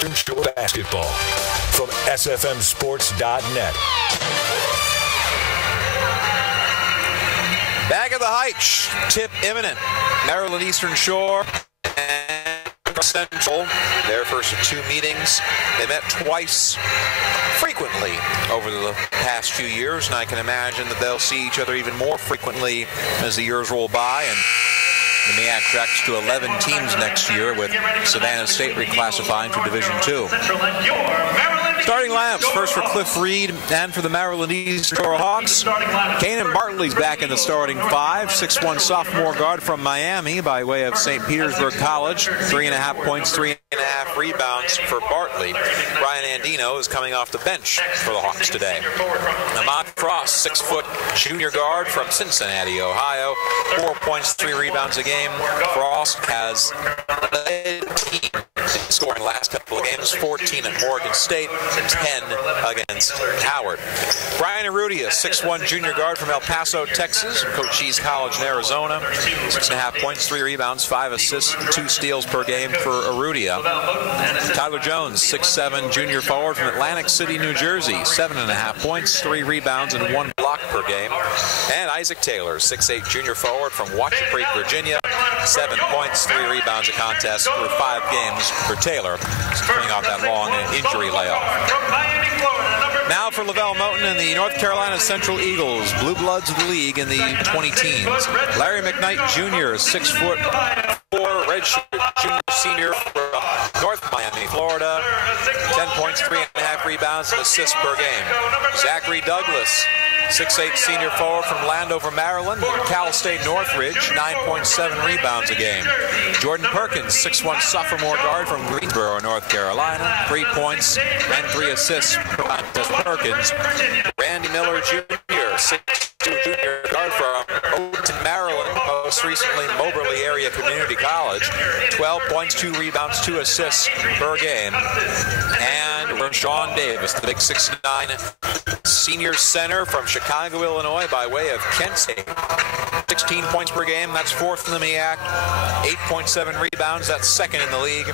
Eastern Shore basketball from SFMSports.net. Back at the Hytche, tip imminent. Maryland Eastern Shore and Central, their first of 2 meetings. They met twice, frequently, over the past few years, and I can imagine that they'll see each other even more frequently as the years roll by. And the MEAC tracks to 11 teams next year, with Savannah State reclassifying to Division II. Starting lineups, first for Cliff Reed and for the Maryland Eastern Shore Hawks. Kanan Bartley's back in the starting 5, 6'1" sophomore guard from Miami by way of St. Petersburg College. 3.5 points, 3.5 rebounds for Bartley. Brian Andino is coming off the bench for the Hawks today. Ahmad Frost, 6-foot junior guard from Cincinnati, Ohio. 4 points, 3 rebounds a game. Frost has led the team in scoring last couple of games, 14 at Morgan State, 10 against Howard. Brian Arrudia, 6'1" junior guard from El Paso, Texas, Cochise College in Arizona. 6.5 points, 3 rebounds, 5 assists, 2 steals per game for Arrudia. Tyler Jones, 6'7" junior forward from Atlantic City, New Jersey. 7.5 points, 3 rebounds, and 1 block per game. And Isaac Taylor, 6'8" junior forward from Watchet Creek, Virginia. 7 points, 3 rebounds a contest for 5 games for Taylor, coming off that long injury layoff. Now for Lavelle Moten and the North Carolina Central Eagles, blue bloods of the league in the 20-teens. Larry McKnight Jr., 6'4", redshirt junior senior from North Miami, Florida. 10 points, 3.5 rebounds, and assists per game. Zachary Douglas, 6'8" senior forward from Landover, Maryland. Cal State Northridge, 9.7 rebounds a game. Jordan Perkins, 6'1" sophomore guard from Greensboro, North Carolina. 3 points and 3 assists per contest. Perkins. Randy Miller Jr., 6'2" junior guard from Overton, Maryland. Most recently Moberly Area Community College. 12 points, 2 rebounds, 2 assists per game. And Sean Davis, the big 6'9" senior center from Chicago, Illinois, by way of Kent State. 16 points per game, that's 4th in the MEAC. 8.7 rebounds, that's 2nd in the league.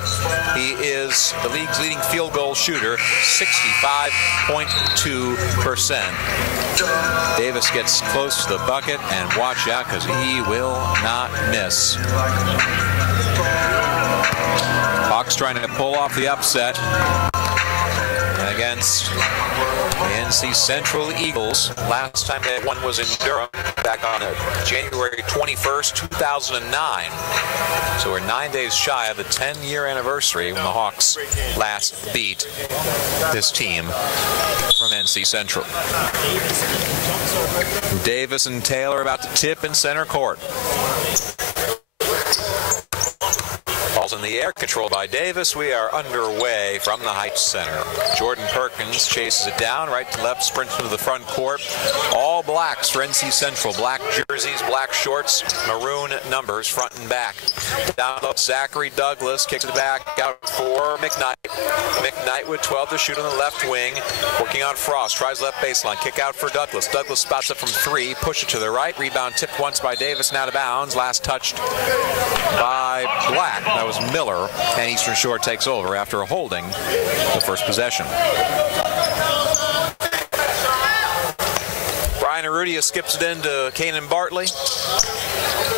He is the league's leading field goal shooter, 65.2%. Davis gets close to the bucket, and watch out because he will not miss. Hawks trying to pull off the upset against the NC Central Eagles. Last time they won was in Durham back on January 21st, 2009. So we're 9 days shy of the 10-year anniversary when the Hawks last beat this team from NC Central. Davis and Taylor about to tip in center court. Ball's in the air, controlled by Davis. We are underway from the Hytche Center. Jordan Perkins chases it down, right to left, sprints into the front court. All blacks for NC Central. Black jerseys, black shorts, maroon numbers, front and back. Down low, Zachary Douglas kicks it back out for McKnight. McKnight with 12 to shoot on the left wing. Working on Frost, tries left baseline, kick out for Douglas. Douglas spots it from 3, push it to the right. Rebound tipped once by Davis and out of bounds. Last touched by Black. That was Miller, and Eastern Shore takes over after holding the first possession. Brian Arrudia skips it in to Kanan Bartley.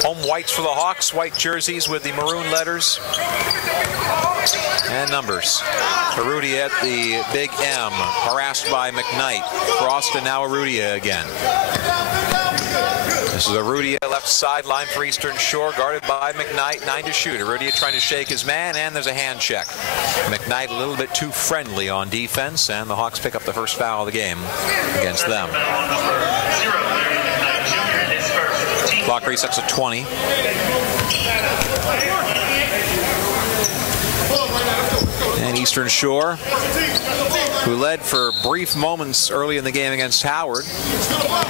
Home whites for the Hawks, white jerseys with the maroon letters and numbers. Arrudia at the big M, harassed by McKnight. Frost and now Arrudia again. This is Arrudia left sideline for Eastern Shore, guarded by McKnight, 9 to shoot. Arrudia trying to shake his man, and there's a hand check. McKnight a little bit too friendly on defense, and the Hawks pick up the first foul of the game against them. Clock resets at 20. And Eastern Shore, who led for brief moments early in the game against Howard,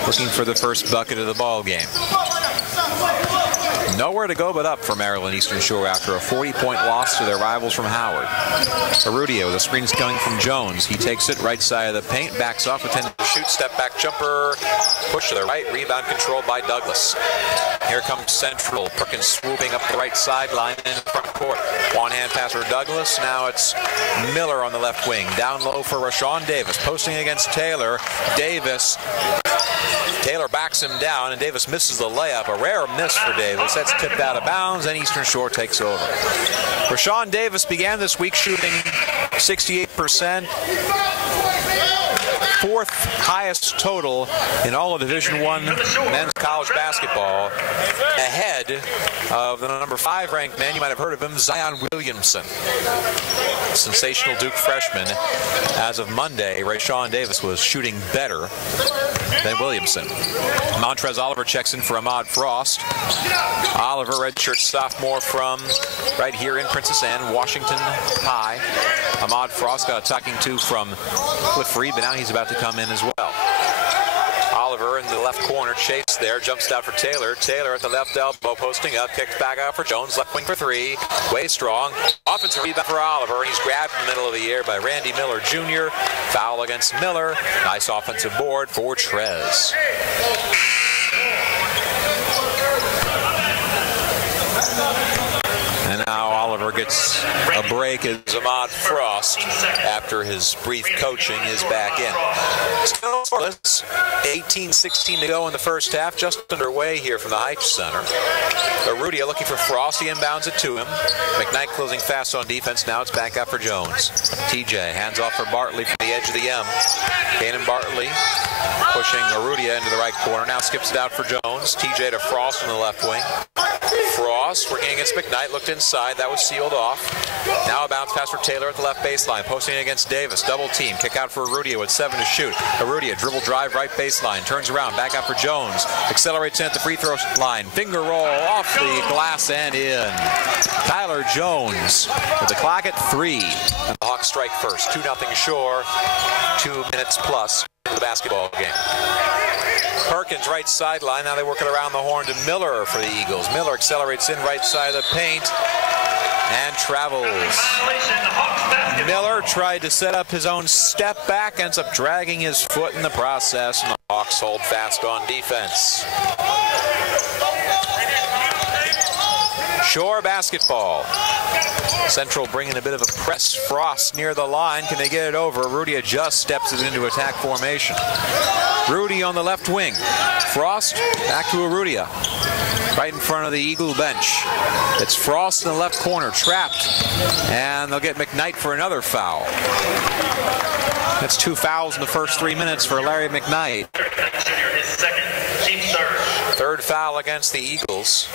looking for the first bucket of the ball game. Nowhere to go but up for Maryland Eastern Shore after a 40-point loss to their rivals from Howard. Arudia with a screen coming from Jones. He takes it right side of the paint, backs off, intended to shoot, step back jumper, push to the right, rebound controlled by Douglas. Here comes Central. Perkins swooping up the right sideline in front court. One-hand pass for Douglas. Now it's Miller on the left wing. Down low for Rashawn Davis. Posting against Taylor. Taylor backs him down, and Davis misses the layup. A rare miss for Davis. That's tipped out of bounds, and Eastern Shore takes over. Rashawn Davis began this week shooting 68%. Fourth highest total in all of Division I men's college basketball, ahead of the number 5 ranked man. You might have heard of him, Zion Williamson. Sensational Duke freshman. As of Monday, Rashawn Davis was shooting better than Williamson. Montrez Oliver checks in for Ahmad Frost. Oliver, redshirt sophomore from right here in Princess Anne, Washington High. Ahmad Frost got a talking to from Cliff Reed, but now he's about to come in as well. Oliver in the left corner, Chase there, jumps out for Taylor. Taylor at the left elbow, posting up, kicks back out for Jones, left wing for 3. Way strong. Offensive rebound for Oliver, and he's grabbed in the middle of the air by Randy Miller Jr. Foul against Miller. Nice offensive board for Trez. And now Oliver gets a break as Ahmad Frost, after his brief coaching, is back in. Still scoreless. 18-16 to go in the first half, just underway here from the Hytche Center. Arudia looking for Frost. He inbounds it to him. McKnight closing fast on defense. Now it's back out for Jones. TJ hands off for Bartley from the edge of the M. Kanan Bartley pushing Arudia into the right corner. Now skips it out for Jones. TJ to Frost on the left wing. Frost working against McKnight, looked inside. That was sealed off. Now a bounce pass for Taylor at the left baseline, posting against Davis. Double team. Kick out for Arudia with 7 to shoot. Arudia dribble drive right baseline. Turns around. Back out for Jones. Accelerates in at the free throw line. Finger roll off the glass and in. Tyler Jones with the clock at 3. And the Hawks strike first. 2-0 Shore. 2 minutes plus for the basketball game. Perkins right sideline. Now they work it around the horn to Miller for the Eagles. Miller accelerates in right side of the paint and travels. Miller tried to set up his own step back, ends up dragging his foot in the process, and the Hawks hold fast on defense. Shore basketball. Central bringing a bit of a press. Frost near the line. Can they get it over? Arudia just steps it into attack formation. Rudy on the left wing. Frost back to Arudia. Right in front of the Eagle bench. It's Frost in the left corner, trapped. And they'll get McKnight for another foul. That's 2 fouls in the first 3 minutes for Larry McKnight. Third foul against the Eagles.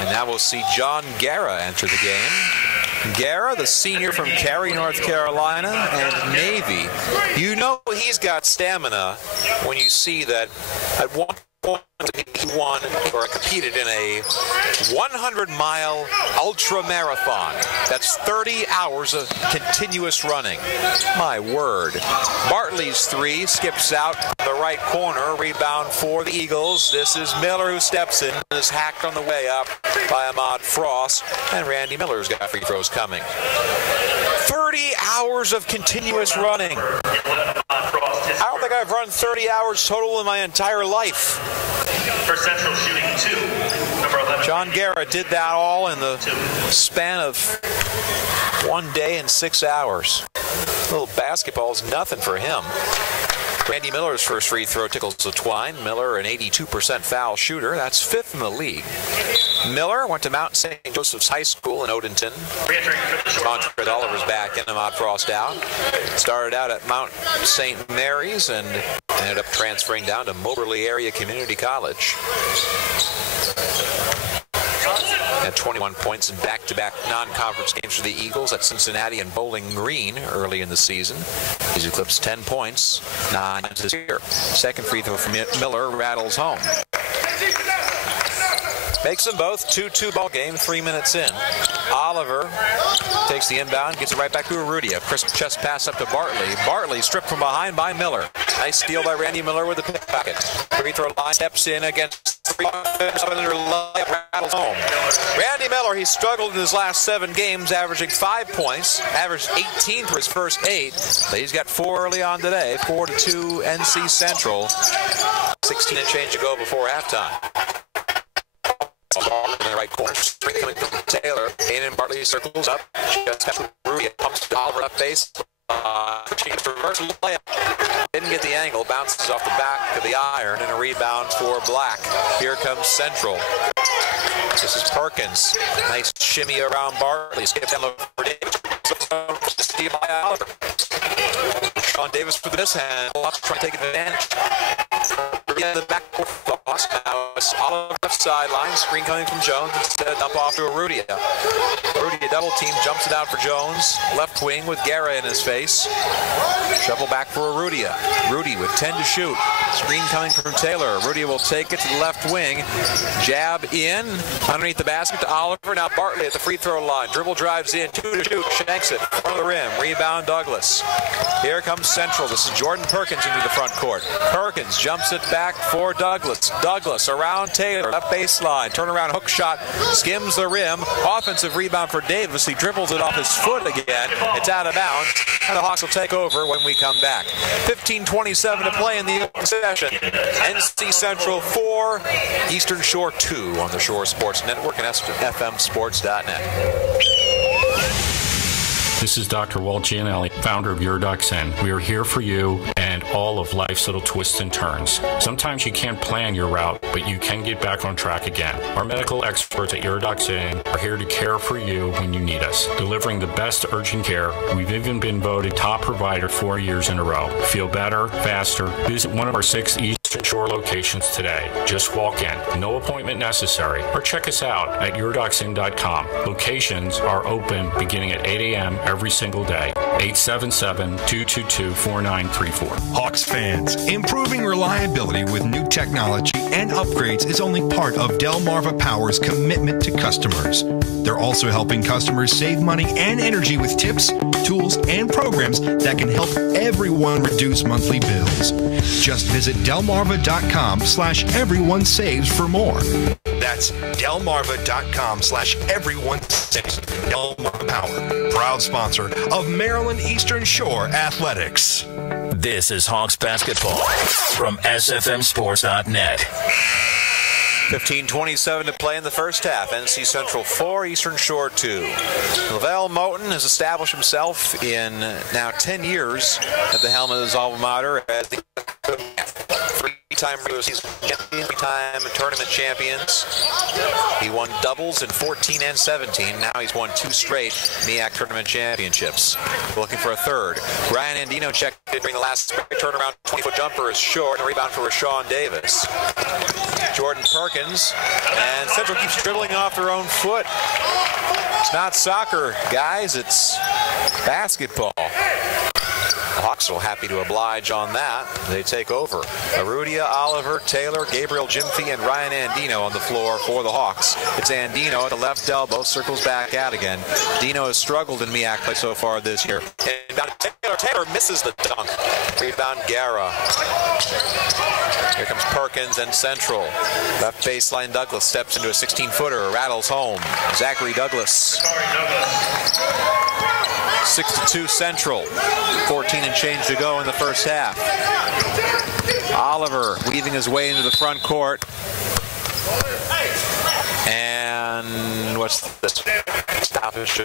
And now we'll see John Guerra enter the game. Guerra, the senior from Cary, North Carolina, and Navy. You know he's got stamina when you see that at one point he won or competed in a 100-mile ultra marathon. That's 30 hours of continuous running. My word. Bartley's 3 skips out the right corner. Rebound for the Eagles. This is Miller who steps in and is hacked on the way up by Ahmad Frost. And Randy Miller's got free throws coming. 30 hours of continuous running. I don't think I've run 30 hours total in my entire life. For Central shooting 2, number 11. John Guerra did that all in the span of 1 day and 6 hours. A little basketball is nothing for him. Randy Miller's first free throw tickles the twine. Miller, an 82% foul shooter. That's 5th in the league. Miller went to Mount St. Joseph's High School in Odenton. Montrez Oliver's back in, Ahmad Frost out. Started out at Mount St. Mary's and ended up transferring down to Moberly Area Community College. Had 21 points in back-to-back non-conference games for the Eagles at Cincinnati and Bowling Green early in the season. He's eclipsed 10 points, 9 this year. Second free throw from Miller rattles home. Makes them both 2-2 ball game, 3 minutes in. Oliver takes the inbound, gets it right back to Arudia. Crisp chest pass up to Bartley. Bartley stripped from behind by Miller. Nice steal by Randy Miller with the pickpocket. Free throw line, steps in against Rattles home. Randy Miller, he struggled in his last 7 games, averaging 5 points, averaged 18 for his first 8. But he's got 4 early on today, 4-2 NC Central. 16 and change to go before halftime. In the right corner, straight coming from Taylor. Hayden Bartley circles up. Just past Rudy, pumps to Oliver up base. Reverse layup. Didn't get the angle, bounces off the back of the iron, and a rebound for Black. Here comes Central. This is Perkins. Nice shimmy around Bartley. Skips down for Davis. Steve by Oliver. Sean Davis for the mishand. Trying to take advantage. In the backcourt for the Hawks. Now it's Oliver left sideline. Screen coming from Jones. Instead, up off to Arudia. Arudia double team, jumps it out for Jones. Left wing with Guerra in his face. Shovel back for Arudia. Rudy with 10 to shoot. Screen coming from Taylor. Arudia will take it to the left wing. Jab in. Underneath the basket to Oliver. Now Bartley at the free throw line. Dribble drives in. 2 to shoot. Shanks it. Front of the rim. Rebound Douglas. Here comes Central. This is Jordan Perkins into the front court. Perkins jumps it back for Douglas. Douglas around Taylor. Left baseline. Turnaround hook shot. Skims the rim. Offensive rebound for Davis. He dribbles it off his foot again. It's out of bounds. And the Hawks will take over when we come back. 15:27 to play in the session. NC Central 4, Eastern Shore 2 on the Shore Sports Network and FMSports.net. This is Dr. Walt Gianelli, founder of Your Ducks In. We are here for you and all of life's little twists and turns. Sometimes you can't plan your route, but you can get back on track again. Our medical experts at Your Ducks In are here to care for you when you need us, delivering the best urgent care. We've even been voted top provider 4 years in a row. Feel better, faster. Visit one of our 6 Eastern Shore locations today. Just walk in. No appointment necessary. Or check us out at yourducksin.com. Locations are open beginning at 8 a.m. every single day. 877-222-4934. Hawks fans, improving reliability with new technology and upgrades is only part of Delmarva Power's commitment to customers. They're also helping customers save money and energy with tips, tools, and programs that can help everyone reduce monthly bills. Just visit delmarva.com/everyone saves for more. That's delmarva.com/everyone saves. Delmarva Power, proud sponsor of Maryland Eastern Shore Athletics. This is Hawks basketball from SFMSports.net. 15:27 to play in the first half. NC Central 4, Eastern Shore 2. Lavelle Moten has established himself in now 10 years at the helm of his alma mater as the three-time regular season champion, three-time tournament champions. He won doubles in 14 and 17. Now he's won 2 straight MEAC tournament championships. Looking for a third. Ryan Andino checked it during the last turnaround. 20-foot jumper is short. And a rebound for Rashawn Davis. Jordan Perkins. And Central keeps dribbling off their own foot. It's not soccer, guys. It's basketball. The Hawks are happy to oblige on that. They take over. Arudia, Oliver, Taylor, Gabriel Jimfy, and Ryan Andino on the floor for the Hawks. It's Andino at the left elbow, circles back out again. Dino has struggled in MEAC play so far this year. Inbound Taylor. Taylor misses the dunk. Rebound Guerra. Here comes Perkins and Central. Left baseline Douglas steps into a 16-footer. Rattles home. Zachary Douglas. 6-2 Central. 14 and change to go in the first half. Oliver weaving his way into the front court. And what's this? Stoppage.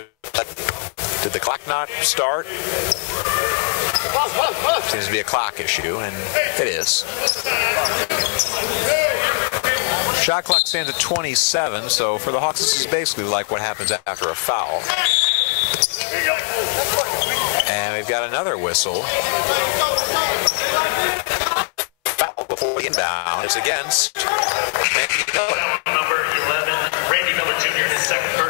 Did the clock not start? Seems to be a clock issue, and it is. Shot clock stands at 27, so for the Hawks, this is basically like what happens after a foul. And we've got another whistle. Foul before the inbound. It's against Randy Miller. Number 11, Randy Miller Jr.,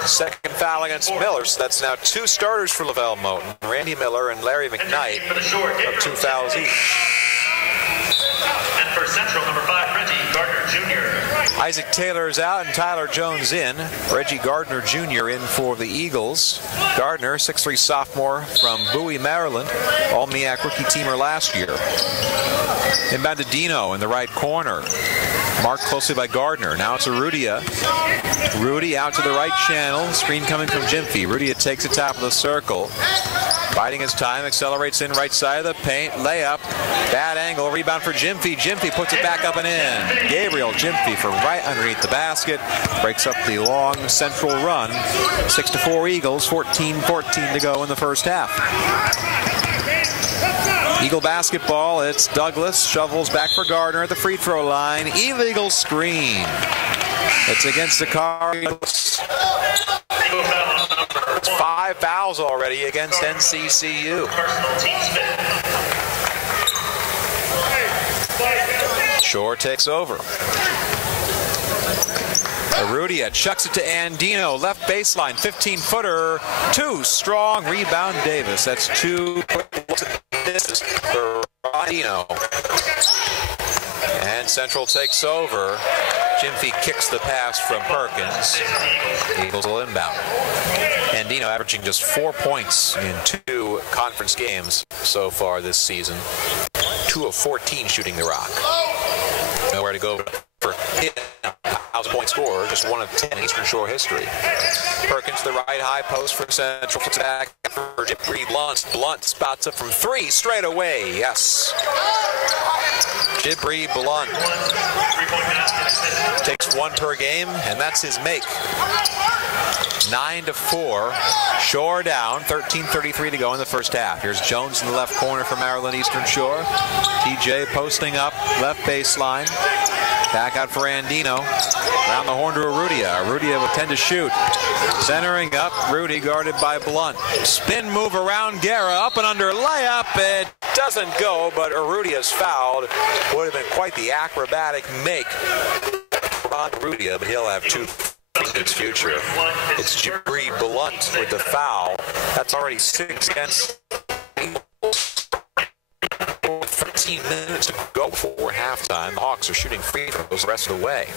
his second foul against Miller. So that's now 2 starters for Lavelle Moten. Randy Miller and Larry McKnight of 2 fouls each. And for Central, number 5, Reggie Gardner Jr. Isaac Taylor is out and Tyler Jones in. Reggie Gardner Jr. in for the Eagles. Gardner, 6'3" sophomore from Bowie, Maryland. All MEAC rookie teamer last year. Inbound to Dino in the right corner. Marked closely by Gardner. Now it's Arudia. Rudy out to the right channel. Screen coming from Gyamfi. Arudia takes the top of the circle. Biding his time, accelerates in right side of the paint. Layup. Bad angle. Rebound for Gyamfi. Gyamfi puts it back up and in. Gabriel Gyamfi for right underneath the basket. Breaks up the long Central run. 6-4 Eagles. 14-14 to go in the first half. Eagle basketball. It's Douglas. Shovels back for Gardner at the free throw line. Illegal screen. It's against the Cardinals. It's 5 fouls already against NCCU. Shore takes over. Arudia chucks it to Andino. Left baseline. 15-footer. Too strong. Rebound Davis. That's 2 misses for Andino. And Central takes over. Gyamfi kicks the pass from Perkins. Eagles will inbound. Andino averaging just 4 points in 2 conference games so far this season. 2 of 14 shooting the rock. Nowhere to go for him. 1,000-point scorer, just 1 of 10 in Eastern Shore history. Perkins to the right high post for Central. Puts it back for Jibri Blunt. Blunt spots up from 3 straight away. Yes. Jibri Blunt takes 1 per game, and that's his make. 9-4. Shore down. 13:33 to go in the first half. Here's Jones in the left corner for Maryland Eastern Shore. TJ posting up left baseline. Back out for Andino. Around the horn to Arudia. Arudia would tend to shoot. Centering up. Rudy guarded by Blunt. Spin move around Guerra. Up and under layup. It doesn't go, but Arudia's fouled. Would have been quite the acrobatic make on Arudia, but he'll have 2 in his future. It's Jibri Blunt with the foul. That's already 6 against 13 minutes to go before halftime. The Hawks are shooting free throws the rest of the way.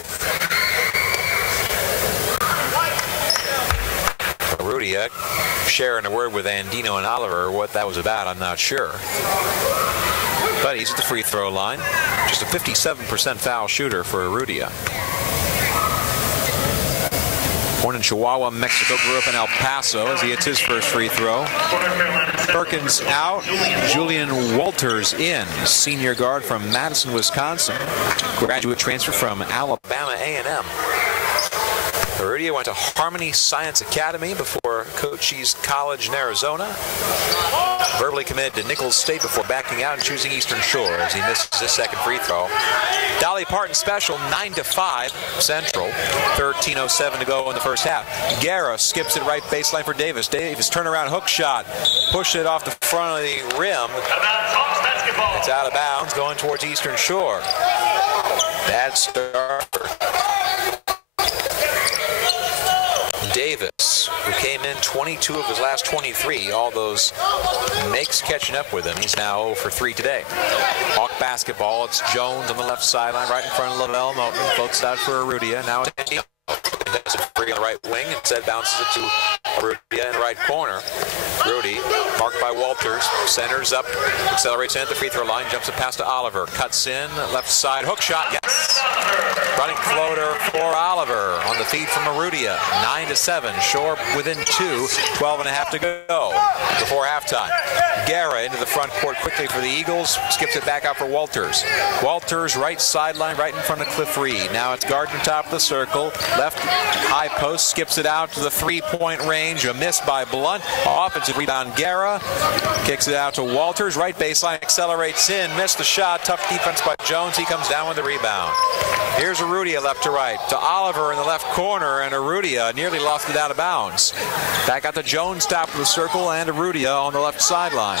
Arudia sharing a word with Andino and Oliver. What that was about, I'm not sure. But he's at the free throw line. Just a 57% foul shooter for Arudia. Born in Chihuahua, Mexico, grew up in El Paso as he hits his first free throw. Perkins out, Julian Walters in, senior guard from Madison, Wisconsin, graduate transfer from Alabama A&M. Arudia went to Harmony Science Academy before Cochise College in Arizona. Verbally committed to Nichols State before backing out and choosing Eastern Shore as he misses his second free throw. Dolly Parton special, 9-5 Central. 13:07 to go in the first half. Guerra skips it right baseline for Davis. Davis turnaround hook shot. Push it off the front of the rim. It's out of bounds going towards Eastern Shore. Bad start. Davis, who came in 22 of his last 23, all those makes catching up with him. He's now 0 for 3 today. Hawk basketball, it's Jones on the left sideline, right in front of Lavelle Moten. Floats out for Arudia. Now it's Andino. That's a free on the right wing. Instead bounces it to Arudia in the right corner. Rudy, marked by Walters, centers up, accelerates in at the free throw line, jumps it past to Oliver, cuts in, left side, hook shot, yes! Running floater for Oliver on the feed from Arudia. 9-7, Shore within 2, 12.5 to go before halftime. Guerra into the front court quickly for the Eagles, skips it back out for Walters. Walters, right sideline, right in front of Cliff Reed. Now it's Gardner top of the circle, left high post, skips it out to the 3-point range, a miss by Blunt. Offensive rebound, Guerra kicks it out to Walters, right baseline, accelerates in, missed the shot, tough defense by Jones, he comes down with the rebound. Here's Arudia left to right, to Oliver in the left corner, and Arudia nearly lost it out of bounds. Back out to Jones, top of the circle, and Arudia on the left sideline.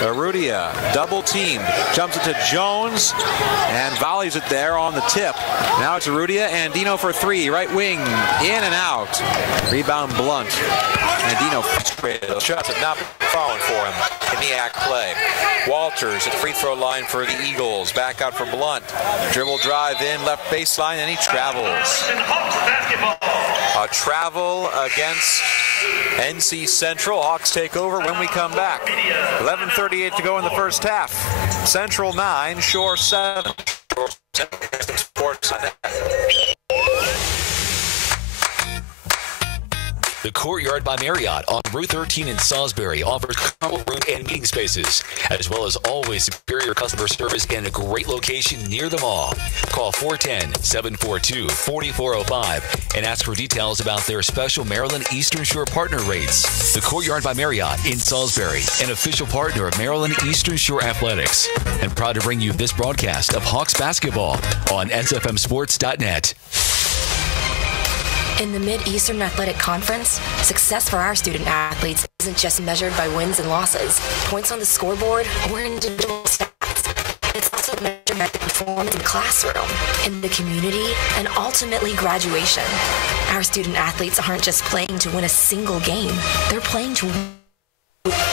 Arudia, double teamed, jumps it to Jones, and volleys it there on the tip. Now it's Arudia, Andino for 3, right wing, in and out. Rebound Blunt. Andino frustrated. Those shots have not been falling for him in MEAC play. Walters at the free throw line for the Eagles. Back out for Blunt. Dribble drive in, left baseline, and he travels. A travel against NC Central. Hawks take over when we come back. 11:38 to go in the first half. Central 9, Shore 7. Sports.net. The Courtyard by Marriott on Route 13 in Salisbury offers comfortable room and meeting spaces, as well as always superior customer service and a great location near the mall. Call 410-742-4405 and ask for details about their special Maryland Eastern Shore partner rates. The Courtyard by Marriott in Salisbury, an official partner of Maryland Eastern Shore Athletics, and proud to bring you this broadcast of Hawks basketball on SFMSports.net. In the Mid-Eastern Athletic Conference, success for our student athletes isn't just measured by wins and losses, points on the scoreboard, or individual stats. It's also measured by the performance in the classroom, in the community, and ultimately graduation. Our student athletes aren't just playing to win a single game. They're playing to win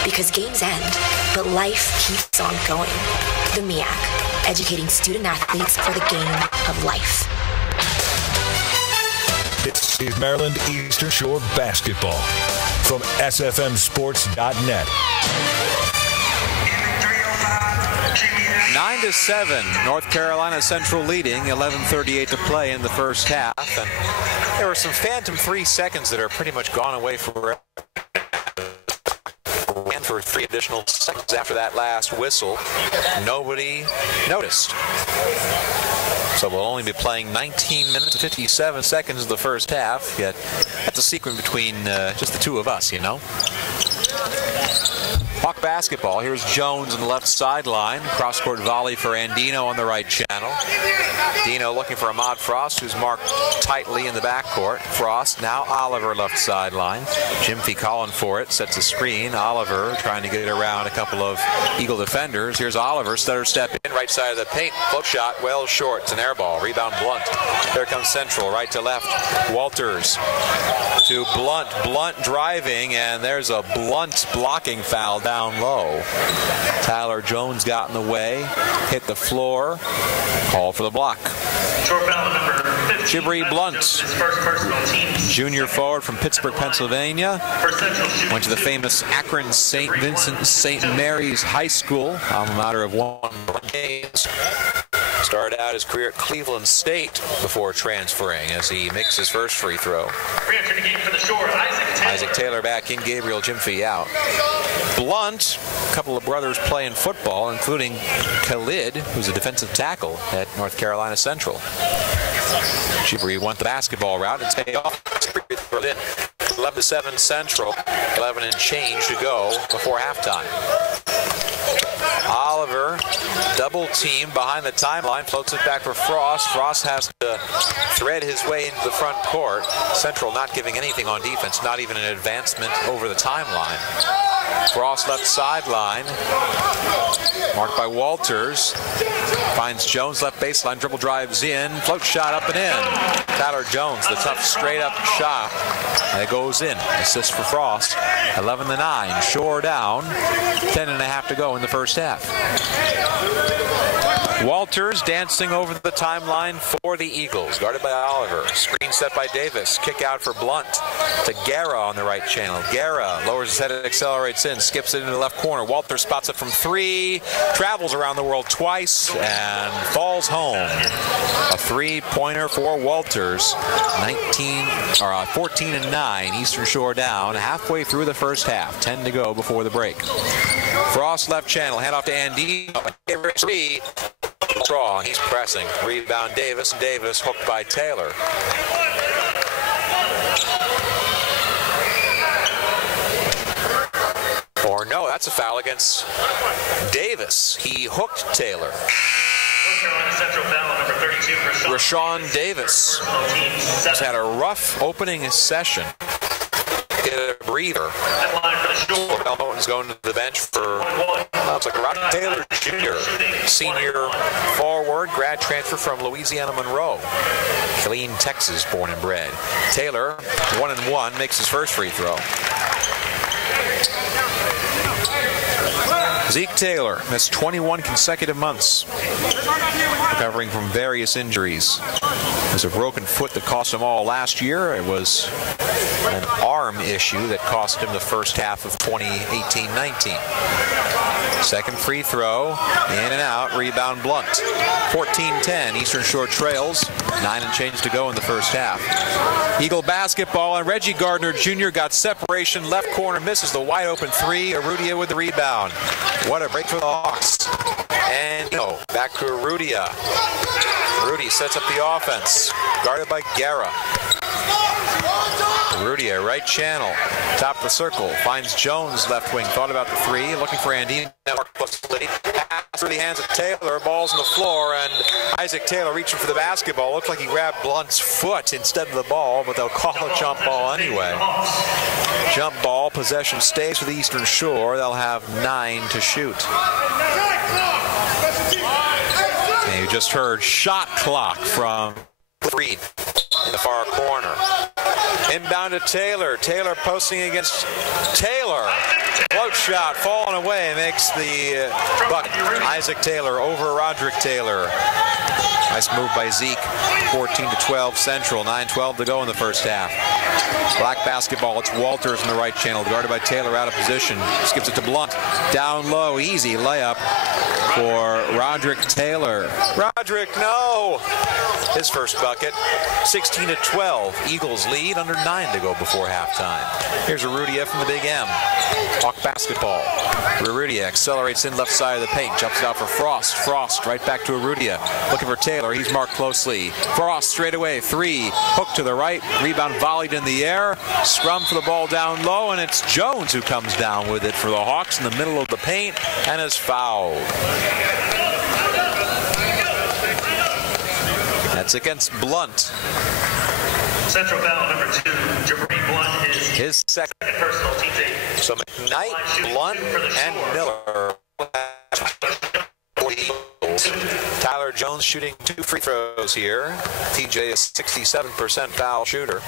because games end, but life keeps on going. The MEAC, educating student athletes for the game of life. This is Maryland Eastern Shore basketball from SFMSports.net. 9-7, North Carolina Central leading, 11:38 to play in the first half. And there were some phantom 3 seconds that are pretty much gone away forever. And for 3 additional seconds after that last whistle, nobody noticed. So we'll only be playing 19 minutes and 57 seconds of the first half, yet that's a secret between just the two of us, you know. Hawk basketball. Here's Jones on the left sideline. Cross-court volley for Andino on the right channel. Dino looking for Ahmad Frost, who's marked tightly in the backcourt. Frost, now Oliver left sideline. Jimfy calling for it, sets a screen. Oliver trying to get it around a couple of Eagle defenders. Here's Oliver, stutter step in, right side of the paint. Float shot, well short. It's an air ball. Rebound Blunt. There comes Central, right to left. Walters to Blunt. Blunt driving, and there's a Blunt blocking foul down low. Tyler Jones got in the way, hit the floor, call for the block. Jibri Blunt, junior forward from Pittsburgh, Pennsylvania, went to the famous Akron St. Vincent St. Mary's High School, alma mater of one games. Started out his career at Cleveland State before transferring as he makes his first free throw. Isaac Taylor back in, Gabriel Jimfy out. Blunt, a couple of brothers playing football, including Khalid, who's a defensive tackle at North Carolina Central. Jibri went the basketball route and take off. 11-7 Central, 11 and change to go before halftime. Oliver, double team behind the timeline, floats it back for Frost. Frost has to thread his way into the front court. Central not giving anything on defense, not even an advancement over the timeline. Frost left sideline, marked by Walters. Finds Jones left baseline, dribble drives in, float shot up and in. Tyler Jones, the tough straight up shot, and it goes in. Assist for Frost. 11-9, Shore down. 10.5 to go in the first half. Walters dancing over the timeline for the Eagles, guarded by Oliver. Screen set by Davis. Kick out for Blunt to Guerra on the right channel. Guerra lowers his head and accelerates in, skips it into the left corner. Walters spots it from 3, travels around the world twice, and falls home. A 3-pointer for Walters. 14-9, Eastern Shore down, halfway through the first half. 10 to go before the break. Frost left channel, hand off to Andy. 3. Strong, he's pressing. Rebound Davis. Davis hooked by Taylor. Or no, that's a foul against Davis. He hooked Taylor. Rashawn Davis has had a rough opening session. Get a breather. Belmont's going to the bench for looks like Rod Taylor Jr., senior forward, grad transfer from Louisiana Monroe. Killeen, Texas, born and bred. Taylor, 1-1, makes his first free throw. Zeke Taylor missed 21 consecutive months, recovering from various injuries. It was a broken foot that cost him all last year. It was an arm issue that cost him the first half of 2018-19. Second free throw, in and out, rebound Blunt. 14-10, Eastern Shore trails. 9 and change to go in the first half. Eagle basketball, and Reggie Gardner Jr. got separation. Left corner misses the wide open three. Arudia with the rebound. What a break for the Hawks. And back to Arudia. Rudy sets up the offense, guarded by Guerra. Arudia, right channel, top of the circle, finds Jones left wing, thought about the three, looking for Andino. Pass through the hands of Taylor, ball's on the floor, and Isaac Taylor reaching for the basketball. Looks like he grabbed Blunt's foot instead of the ball, but they'll call a jump ball anyway. Jump ball, possession stays for the Eastern Shore. They'll have 9 to shoot. And you just heard shot clock from Reed in the far corner. Inbound to Taylor. Taylor posting against Taylor. Float shot falling away makes the bucket. Isaac Taylor over Roderick Taylor. Nice move by Zeke. 14-12 Central. 9:12 to go in the first half. Black basketball. It's Walters in the right channel. Guarded by Taylor out of position. Skips it to Blunt. Down low. Easy layup for Roderick Taylor. Roderick, no! His first bucket. 16-12. Eagles lead. Under 9 to go before halftime. Here's Arudia from the Big M. Hawk basketball. Arudia accelerates in left side of the paint. Jumps it out for Frost. Frost right back to Arudia. Looking for Taylor. He's marked closely. Frost straight away. 3. Hook to the right. Rebound volleyed in the air. Scrum for the ball down low. And it's Jones who comes down with it for the Hawks in the middle of the paint and is fouled. That's against Blunt. Central foul number 2, Jabari Blunt, his second personal teammate. So McKnight, Blunt, and Miller. Tyler Jones shooting 2 free throws here. TJ is 67% foul shooter.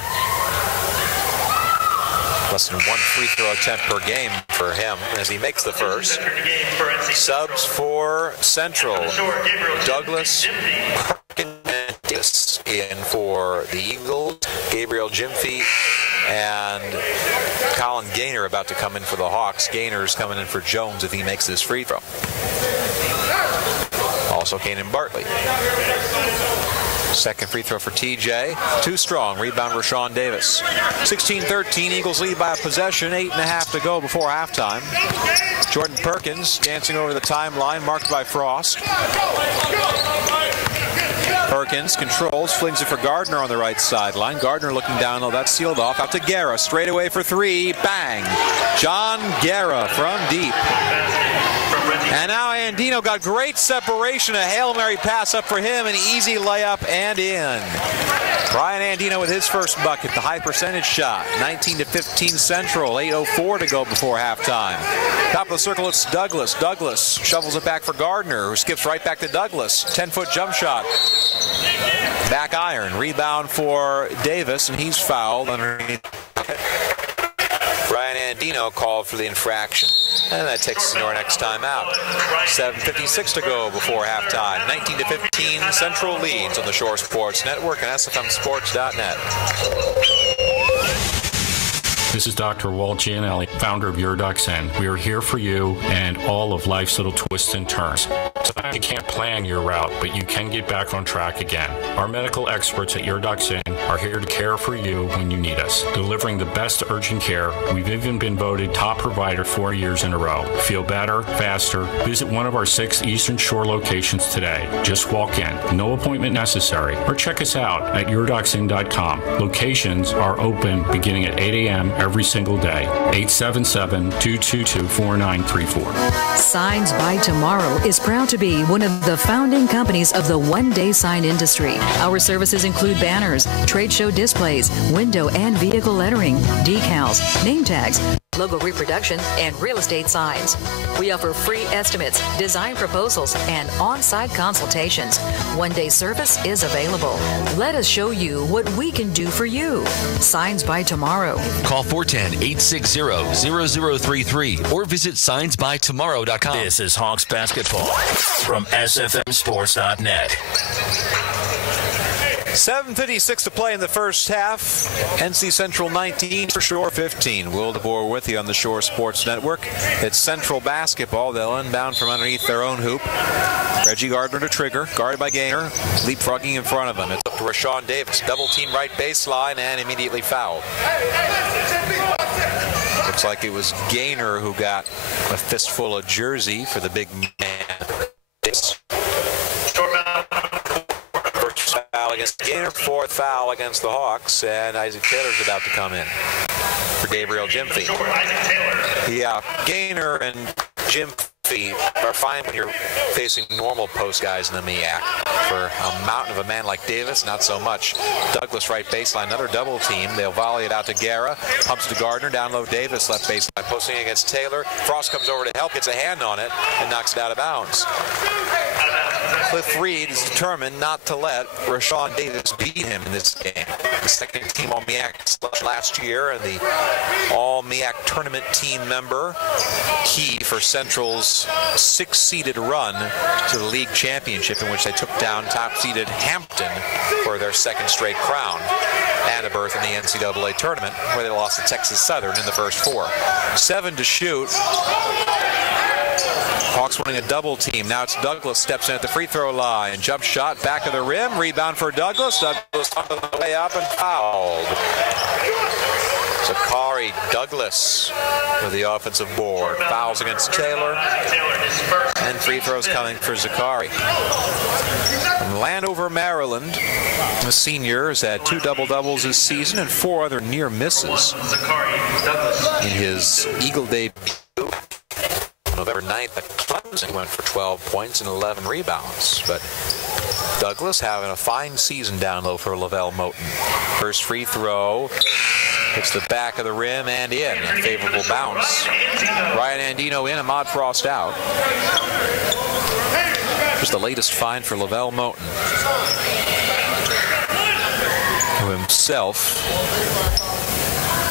Less than 1 free throw attempt per game for him as he makes the first. Subs for Central. Douglas, Perkins in for the Eagles. Gabriel Jimfy and Colin Gaynor about to come in for the Hawks. Gaynor's coming in for Jones if he makes this free throw. Also Kanan Bartley. Second free throw for TJ. Too strong. Rebound Rashawn Davis. 16-13. Eagles lead by a possession. 8.5 to go before halftime. Jordan Perkins dancing over the timeline, marked by Frost. Perkins controls, flings it for Gardner on the right sideline. Gardner looking down low. That's sealed off. Out to Guerra. Straight away for 3. Bang. John Guerra from deep. And now Andino got great separation. A Hail Mary pass up for him. An easy layup and in. Brian Andino with his first bucket. The high percentage shot. 19-15 Central. 8:04 to go before halftime. Top of the circle, it's Douglas. Douglas shovels it back for Gardner, who skips right back to Douglas. 10-foot jump shot. Back iron. Rebound for Davis, and he's fouled underneath. Brian Andino called for the infraction, and that takes us into our next timeout. 7:56 to go before halftime. 19-15 Central leads on the Shore Sports Network and SFMSports.net. This is Dr. Walt Gianelli, founder of Uridoxine. We are here for you and all of life's little twists and turns. Sometimes you can't plan your route, but you can get back on track again. Our medical experts at Uridoxine are here to care for you when you need us, delivering the best urgent care. We've even been voted top provider 4 years in a row. Feel better, faster. Visit one of our 6 Eastern Shore locations today. Just walk in. No appointment necessary. Or check us out at uridoxine.com. Locations are open beginning at 8 a.m. every single day. 877-222-4934. Signs by Tomorrow is proud to be one of the founding companies of the one-day sign industry. Our services include banners, trade show displays, window and vehicle lettering, decals, name tags, logo reproduction, and real estate signs. We offer free estimates, design proposals, and on-site consultations. One-day service is available. Let us show you what we can do for you. Signs by Tomorrow. Call 410-860-0033 or visit signsbytomorrow.com. This is Hawks basketball from SFMSports.net. 7:56 to play in the first half. NC Central 19, for Shore 15. Will DeBoer with you on the Shore Sports Network. It's Central basketball. They'll inbound from underneath their own hoop. Reggie Gardner to trigger, guarded by Gaynor, leapfrogging in front of him. It's up to Rashawn Davis. Double team right baseline and immediately fouled. Looks like it was Gaynor who got a fistful of jersey for the big man. First foul against Gaynor, fourth foul against the Hawks, and Isaac Taylor's about to come in for Gabriel Jimfy. Yeah, Gaynor and Jimfy are fine when you're facing normal post guys in the MEAC. For a mountain of a man like Davis, not so much. Douglas right baseline, another double team. They'll volley it out to Guerra, pumps to Gardner, down low Davis left baseline, posting against Taylor. Frost comes over to help, gets a hand on it, and knocks it out of bounds. Cliff Reed is determined not to let Rashawn Davis beat him in this game. The second team All MEAC last year and the All MEAC tournament team member. Key for Central's 6-seeded run to the league championship, in which they took down top-seeded Hampton for their second straight crown, and a berth in the NCAA tournament, where they lost to Texas Southern in the first 4. 7 to shoot. Hawks winning a double team. Now it's Douglas steps in at the free throw line. Jump shot, back of the rim. Rebound for Douglas. Douglas on the way up and fouled. Zachary Douglas with the offensive board. Fouls against Taylor. And free throws coming for Zachary. From Landover, Maryland, the senior has had 2 double-doubles this season and 4 other near misses in his Eagle debut. November 9th at Clemson, went for 12 points and 11 rebounds. But Douglas having a fine season down low for Lavelle Moten. First free throw hits the back of the rim and in. A favorable bounce. Ryan Andino in, Ahmad Frost out. Just the latest fine for Lavelle Moten, who himself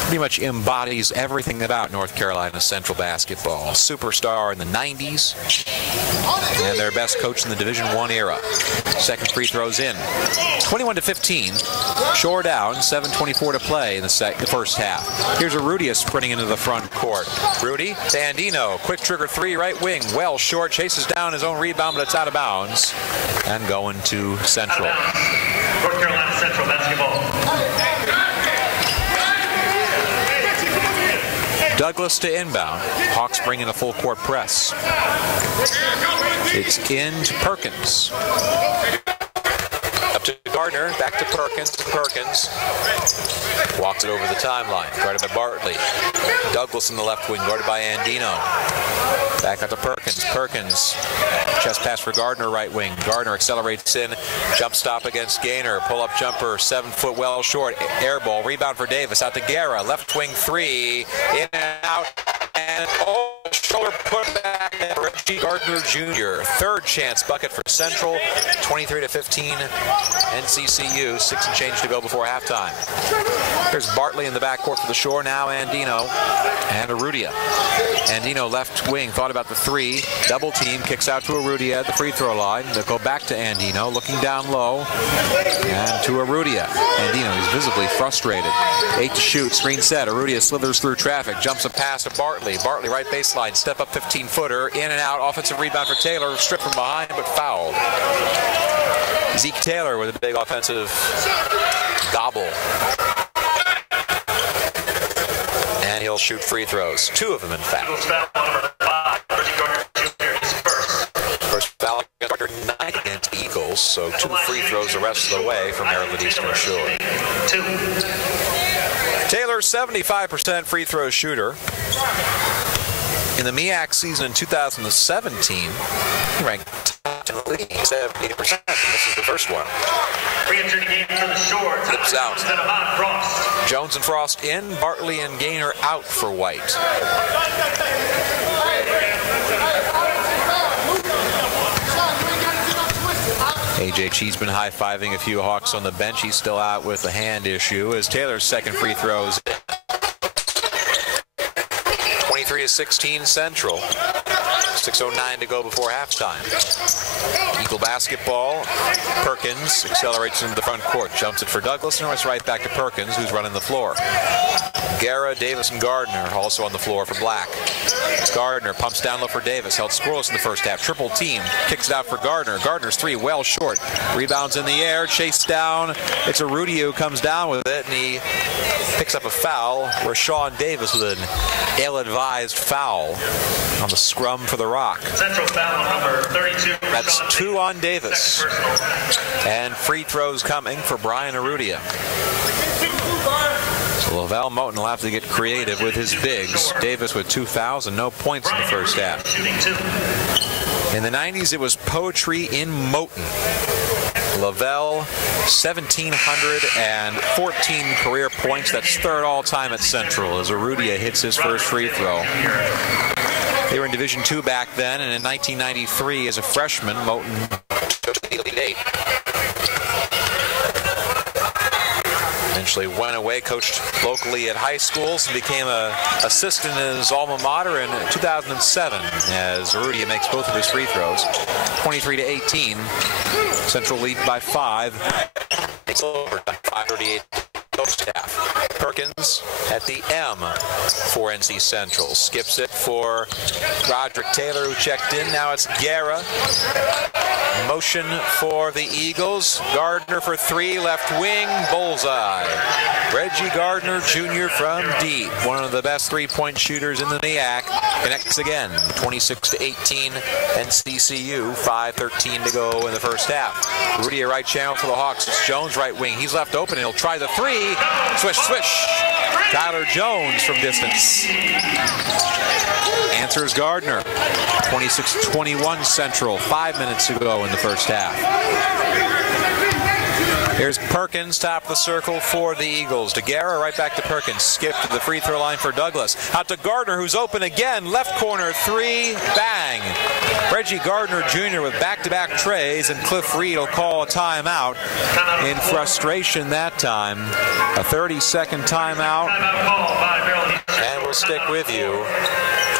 pretty much embodies everything about North Carolina Central basketball. Superstar in the 90s and their best coach in the Division I era. Second free throws in. 21-15. Shore down. 7:24 to play in the first half. Here's Arudia sprinting into the front court. Rudy to Andino. Quick trigger 3, right wing. Well short. Chases down his own rebound, but it's out of bounds. And going to Central. North Carolina Central basketball. Douglas to inbound. Hawks bring in a full court press. It's in to Perkins. Up to Gardner, back to Perkins. Perkins walks it over the timeline, guarded by Bartley. Douglas in the left wing, guarded by Andino. Back up to Perkins. Perkins, chest pass for Gardner, right wing. Gardner accelerates in, jump stop against Gaynor. Pull-up jumper, 7 foot, well short. Air ball, rebound for Davis. Out to Guerra, left wing 3, in and out. And shoulder put back at Reggie Gardner Jr. Third chance bucket for Central. 23-15 NCCU. 6 and change to go before halftime. Here's Bartley in the backcourt for the Shore. Now Andino and Arudia. Andino left wing, thought about the 3. Double team, kicks out to Arudia at the free throw line. They'll go back to Andino, looking down low. And to Arudia. Andino is visibly frustrated. 8 to shoot, screen set. Arudia slithers through traffic, jumps a pass to Bartley. Bartley right baseline, step up 15-footer, in and out, offensive rebound for Taylor, stripped from behind but fouled. Zeke Taylor with a big offensive gobble. And he'll shoot free throws. 2 of them, in fact. First foul against Gardner, 9 against the Eagles, so 2 free throws the rest of the way from Maryland Eastern Shore. Taylor, 75% free throw shooter. In the MEAC season in 2017, he ranked top in the league, 78%. This is the first one. Flips out. Jones and Frost in, Bartley and Gaynor out for White. A.J. Cheeseman high-fiving a few Hawks on the bench. He's still out with a hand issue as Taylor's second free throws. 23-16 Central. 6:09 to go before halftime. Eagle basketball. Perkins accelerates into the front court, jumps it for Douglas, and it's right back to Perkins, who's running the floor. Guerra, Davis, and Gardner also on the floor for Black. Gardner pumps down low for Davis, held scoreless in the first half. Triple team, kicks it out for Gardner. Gardner's three well short. Rebounds in the air, chased down. It's Arudi who comes down with it, and he picks up a foul. Rashawn Davis with an ill-advised foul on the scrum for the Rock. Central foul number 32. That's 2 on Davis. And free throws coming for Brian Arudia. So Lavelle Moten will have to get creative with his bigs. Davis with 2 fouls and no points in the first half. In the 90s, it was poetry in Moten. Lavelle, 1,714 career points. That's third all-time at Central as Arudia hits his first free throw. They were in Division II back then, and in 1993, as a freshman, Moten took the Elite Eight. Eventually went away, coached locally at high schools, and became an assistant in his alma mater in 2007 as Arudia makes both of his free throws. 23-18. Central lead by 5. It's over 5:38 post half. Perkins at the M for NC Central. Skips it for Roderick Taylor, who checked in. Now it's Guerra. Motion for the Eagles. Gardner for 3, left wing, bullseye. Reggie Gardner Jr. from deep. One of the best three-point shooters in the MEAC. Connects again. 26-18 NCCU. 5:13 to go in the first half. Rudy right channel for the Hawks. It's Jones right wing. He's left open. He'll try the 3. Swish, swish. Tyler Jones from distance. Answers Gardner. 26-21 Central. 5 minutes to go in the first half. Here's Perkins, top of the circle for the Eagles. To Guerra, right back to Perkins. Skip to the free throw line for Douglas. Out to Gardner, who's open again. Left corner 3, bang. Reggie Gardner Jr. with back-to-back trays, and Cliff Reed will call a timeout in frustration that time. A 30-second timeout. And we'll stick with you.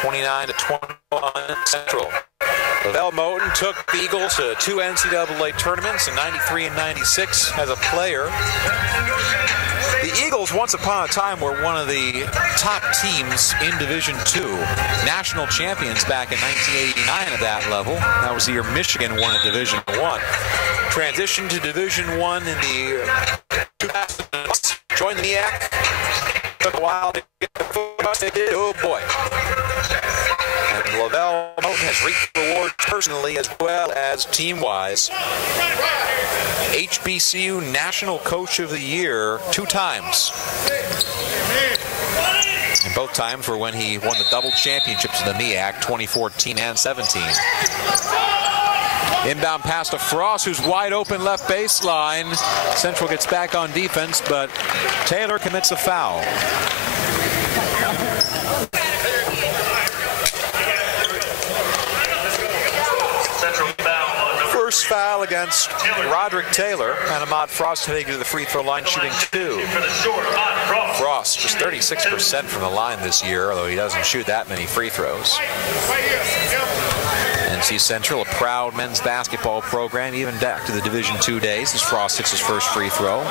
29-21 Central. Lavelle Moten took the Eagles to 2 NCAA tournaments in 93 and 96 as a player. The Eagles, once upon a time, were one of the top teams in Division II. National champions back in 1989 at that level. That was the year Michigan won at Division I. Transitioned to Division I in the 2000s. Joined the MEAC. Took a while to get the foot. They did. Oh boy. And Lavelle Moten has reaped rewards personally as well as team-wise. HBCU National Coach of the Year 2 times. And both times were when he won the double championships in the MEAC, 2014 and 17. Inbound pass to Frost, who's wide open left baseline. Central gets back on defense, but Taylor commits a foul. First foul against Roderick Taylor, and Ahmad Frost heading to the free throw line, shooting 2. Frost just 36% from the line this year, although he doesn't shoot that many free throws. NC Central, a proud men's basketball program, even back to the Division II days, as Frost hits his first free throw.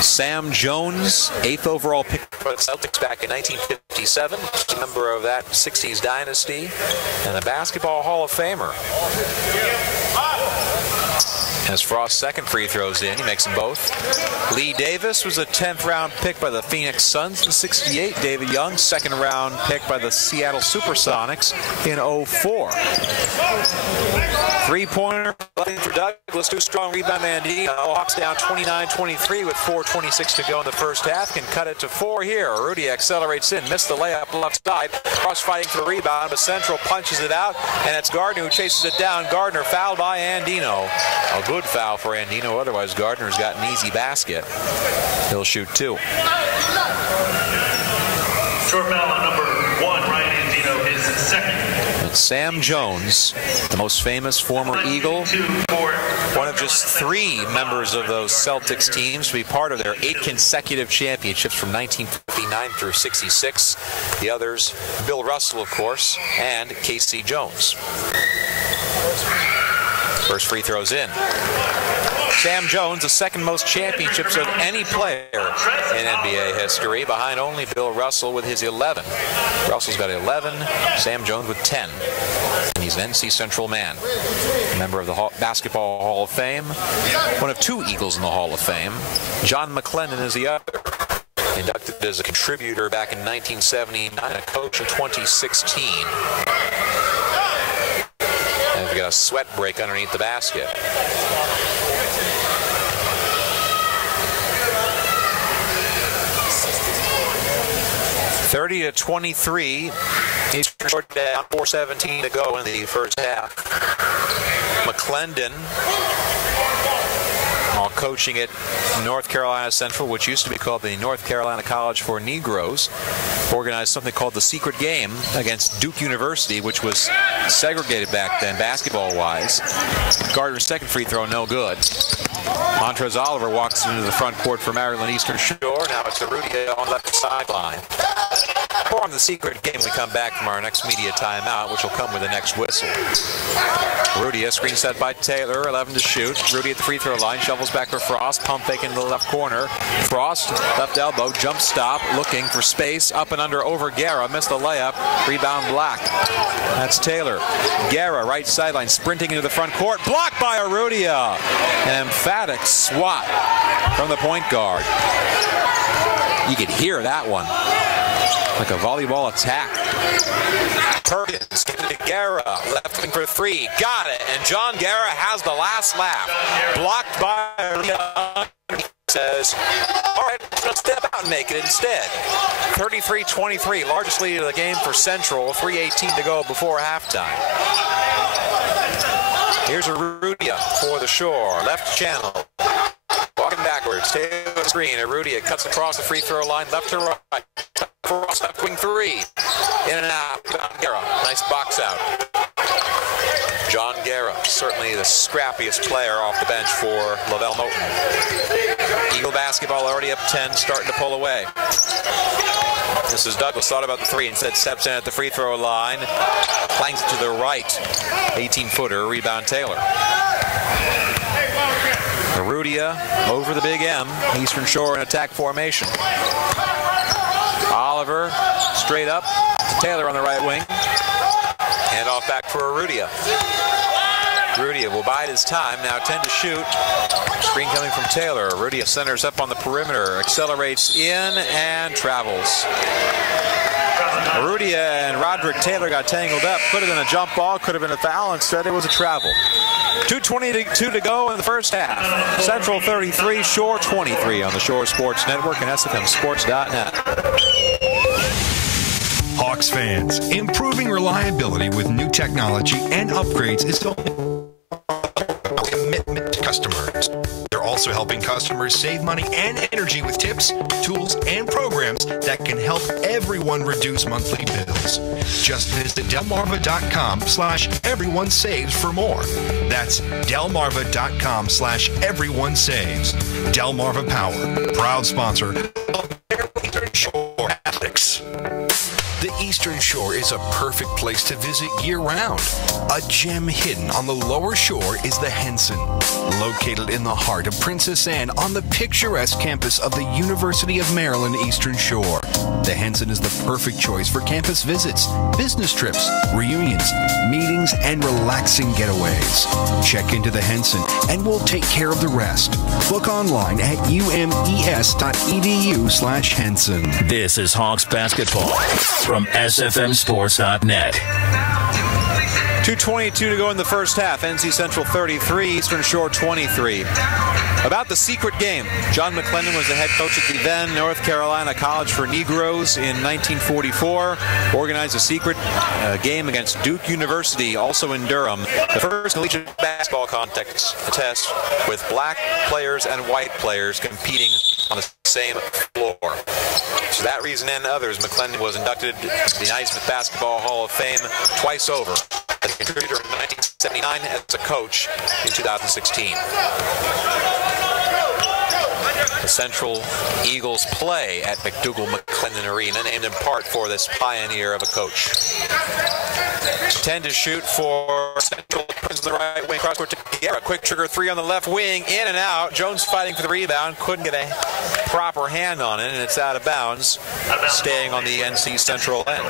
Sam Jones, 8th overall pick for the Celtics back in 1957, a member of that 60s dynasty, and a Basketball Hall of Famer. As Frost's second free throws in, he makes them both. Lee Davis was a 10th round pick by the Phoenix Suns in 68. David Young, 2nd round pick by the Seattle Supersonics in 04. Three-pointer for Douglas, 2 strong rebound Mandino. Hawks down 29-23 with 4:26 to go in the first half. Can cut it to 4 here. Rudy accelerates in, missed the layup left side. Cross fighting for the rebound, but Central punches it out, and it's Gardner who chases it down. Gardner fouled by Andino. A good foul for Andino, otherwise Gardner's got an easy basket. He'll shoot 2. Short foul on number 1, Ryan Andino, his second. And Sam Jones, the most famous former Eagle, one of just 3 members of those Celtics teams to be part of their 8 consecutive championships from 1959 through 66. The others, Bill Russell, of course, and Casey Jones. First free throw's in. Sam Jones, the second most championships of any player in NBA history, behind only Bill Russell with his 11. Russell's got 11, Sam Jones with 10. And he's an NC Central man, a member of the Basketball Hall of Fame, one of 2 Eagles in the Hall of Fame. John McClendon is the other. Inducted as a contributor back in 1979, a coach in 2016. And we've got a sweat break underneath the basket. (30-23). Eastern Shore down, 4:17 to go in the first half. McClendon, while coaching at North Carolina Central, which used to be called the North Carolina College for Negroes, organized something called the Secret Game against Duke University, which was segregated back then basketball-wise. Gardner's second free throw, no good. Montrezl Oliver walks into the front court for Maryland Eastern Shore. Now it's Arrudia on the left sideline. More on the Secret Game when we come back from our next media timeout, which will come with the next whistle. Arrudia, screen set by Taylor, 11 to shoot. Rudy at the free throw line, shovels back for Frost, pump fake into the left corner. Frost, left elbow, jump stop, looking for space, up and under over Guerra, missed the layup, rebound Black. That's Taylor. Guerra, right sideline, sprinting into the front court, blocked by Arrudia. An emphatic swat from the point guard. You could hear that one, like a volleyball attack. Perkins giving to Guerra, left wing for 3, got it, and John Guerra has the last laugh. Blocked by Arrudia. He says, all right, let's step out and make it instead. 33-23, largest lead of the game for Central, 3:18 to go before halftime. Here's Arrudia for the Shore, left channel. Walking backwards, Taylor screen. Arrudia cuts across the free throw line, left to right. Frost left wing 3. In and out. Guerra, nice box out. John Guerra, certainly the scrappiest player off the bench for Lavelle Moton. Eagle basketball already up 10, starting to pull away. This is Douglas, thought about the 3, instead steps in at the free throw line, clangs it to the right. 18-footer, rebound Taylor. Arrudia over the big M, Eastern Shore in attack formation. Oliver straight up to Taylor on the right wing. Hand off back for Arrudia. Arrudia will bide his time, now 10 to shoot. Screen coming from Taylor. Arrudia centers up on the perimeter, accelerates in and travels. Arrudia and Roderick Taylor got tangled up. Could have been a jump ball, could have been a foul. Instead, it was a travel. 2:22 to go in the first half. Central 33, Shore 23 on the Shore Sports Network and SFMSports.net. Hawks fans, improving reliability with new technology and upgrades is only a commitment to customers. They're also helping customers save money and energy with tips, tools, and programs that can help everyone reduce monthly bills. Just visit delmarva.com/everyonesaves for more. That's delmarva.com/everyonesaves. Delmarva Power, proud sponsor of Eastern Shore Athletics. The Eastern Shore is a perfect place to visit year-round. A gem hidden on the lower shore is the Henson, located in the heart of Princess Anne on the picturesque campus of the University of Maryland Eastern Shore. The Henson is the perfect choice for campus visits, business trips, reunions, meetings, and relaxing getaways. Check into the Henson and we'll take care of the rest. Book online at umes.edu/Henson. This is Hawks basketball from SFMSports.net. 2:22 to go in the first half. NC Central 33, Eastern Shore 23. About the secret game. John McClendon was the head coach at the then North Carolina College for Negroes in 1944. Organized a secret game against Duke University, also in Durham. The first collegiate basketball contest with black players and white players competing on the same floor. For that reason and others, McClendon was inducted to the Naismith Basketball Hall of Fame twice over, as a contributor in 1979, as a coach in 2016. The Central Eagles play at McDougall-McClendon Arena, named in part for this pioneer of a coach. 10 to shoot for Central. On the right wing, cross court to Guerra. Quick trigger three on the left wing, in and out. Jones fighting for the rebound, couldn't get a proper hand on it, and it's out of bounds, staying on the NC Central end.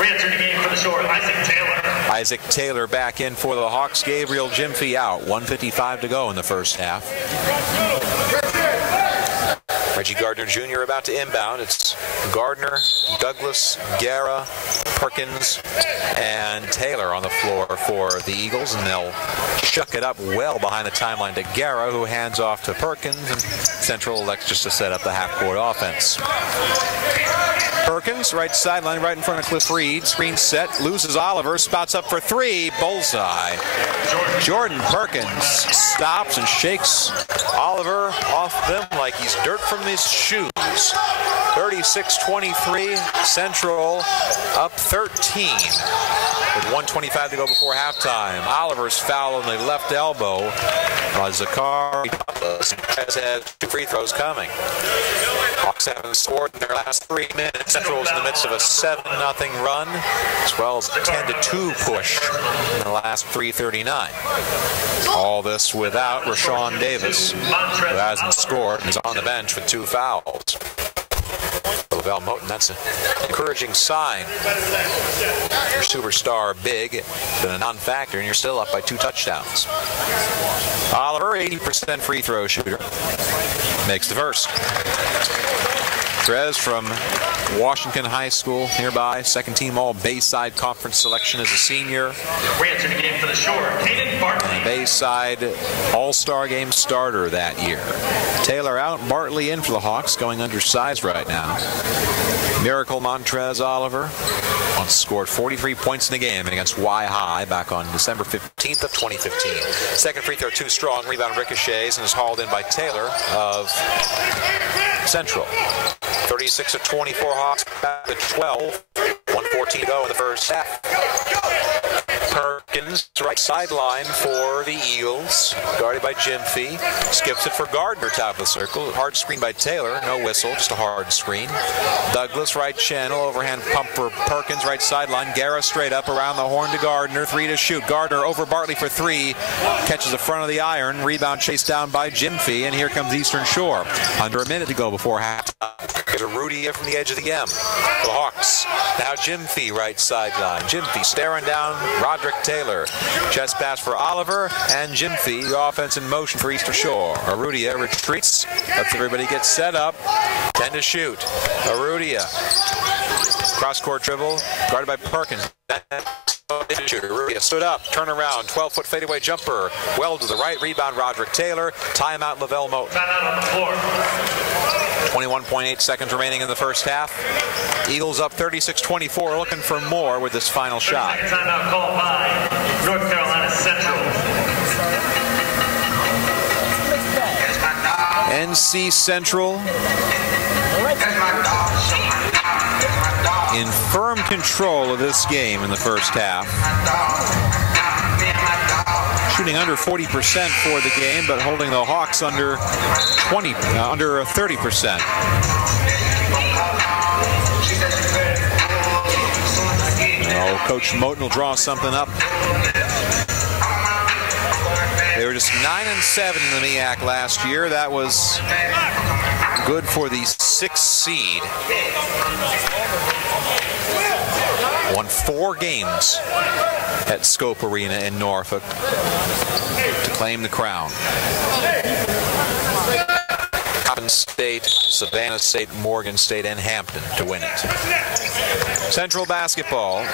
Re-enter the game for the Shore, Isaac Taylor. Isaac Taylor back in for the Hawks. Gabriel Gyamfi out. 1:55 to go in the first half. Reggie Gardner Jr. about to inbound. It's Gardner, Douglas, Guerra, Perkins, and Taylor on the floor for the Eagles, and they'll chuck it up well behind the timeline to Guerra, who hands off to Perkins, and Central elects just to set up the half-court offense. Perkins, right sideline, right in front of Cliff Reed. Screen set, loses Oliver, spouts up for three, bullseye. Jordan Perkins stops and shakes Oliver off them like he's dirt from his shoes. 36-23, Central up 13 with 1:25 to go before halftime. Oliver's foul on the left elbow. Zakari has had 2 free throws coming. Hawks haven't scored in their last 3 minutes. Central's in the midst of a 7-0 run, as well as a 10-2 push in the last 3:39. All this without Rashawn Davis, who hasn't scored and is on the bench with 2 fouls. Lavelle Moten, that's an encouraging sign. Your superstar big, been a non-factor, and you're still up by 2 touchdowns. Oliver, 80% free throw shooter, makes the first. Trez from Washington High School nearby, second team all Bayside Conference selection as a senior. Re-enter the game for the Shore, Caden Bartley. And Bayside All-Star Game starter that year. Taylor out, Bartley in for the Hawks, going undersized right now. Miracle Montrez Oliver scored 43 points in the game against Y High back on December 15th of 2015. Second free throw too strong, rebound ricochets, and is hauled in by Taylor of Central. 36-24 Hawks, back to 12. 1:14 to go in the first half. Perkins, right sideline for the Eagles, guarded by Gyamfi. Skips it for Gardner, top of the circle. Hard screen by Taylor, no whistle, just a hard screen. Douglas, right channel, overhand pump for Perkins, right sideline. Guerra straight up around the horn to Gardner, 3 to shoot. Gardner over Bartley for 3, catches the front of the iron. Rebound chased down by Gyamfi, and here comes Eastern Shore. Under a minute to go before halftime. There's a Rudy from the edge of the M for the Hawks. Now Gyamfi, right sideline. Gyamfi staring down Roderick Taylor. Chest pass for Oliver, and Gyamfi, the offense in motion for Eastern Shore. Arudia retreats, lets everybody get set up. 10 to shoot. Arudia. Cross-court dribble, guarded by Perkins. Arudia stood up, turn around, 12-foot fadeaway jumper. Well to the right, rebound Roderick Taylor. Timeout Lavelle Moten. Timeout on the floor. 21.8 seconds remaining in the first half. Eagles up 36-24, looking for more with this final shot. Timeout called by North Carolina Central. NC Central in firm control of this game in the first half. Shooting under 40% for the game, but holding the Hawks under 30%. Coach Moten will draw something up. They were just 9-7 in the MEAC last year. That was good for the 6th seed. Won 4 games at Scope Arena in Norfolk to claim the crown. Coppin State, Savannah State, Morgan State, and Hampton to win it. Central basketball.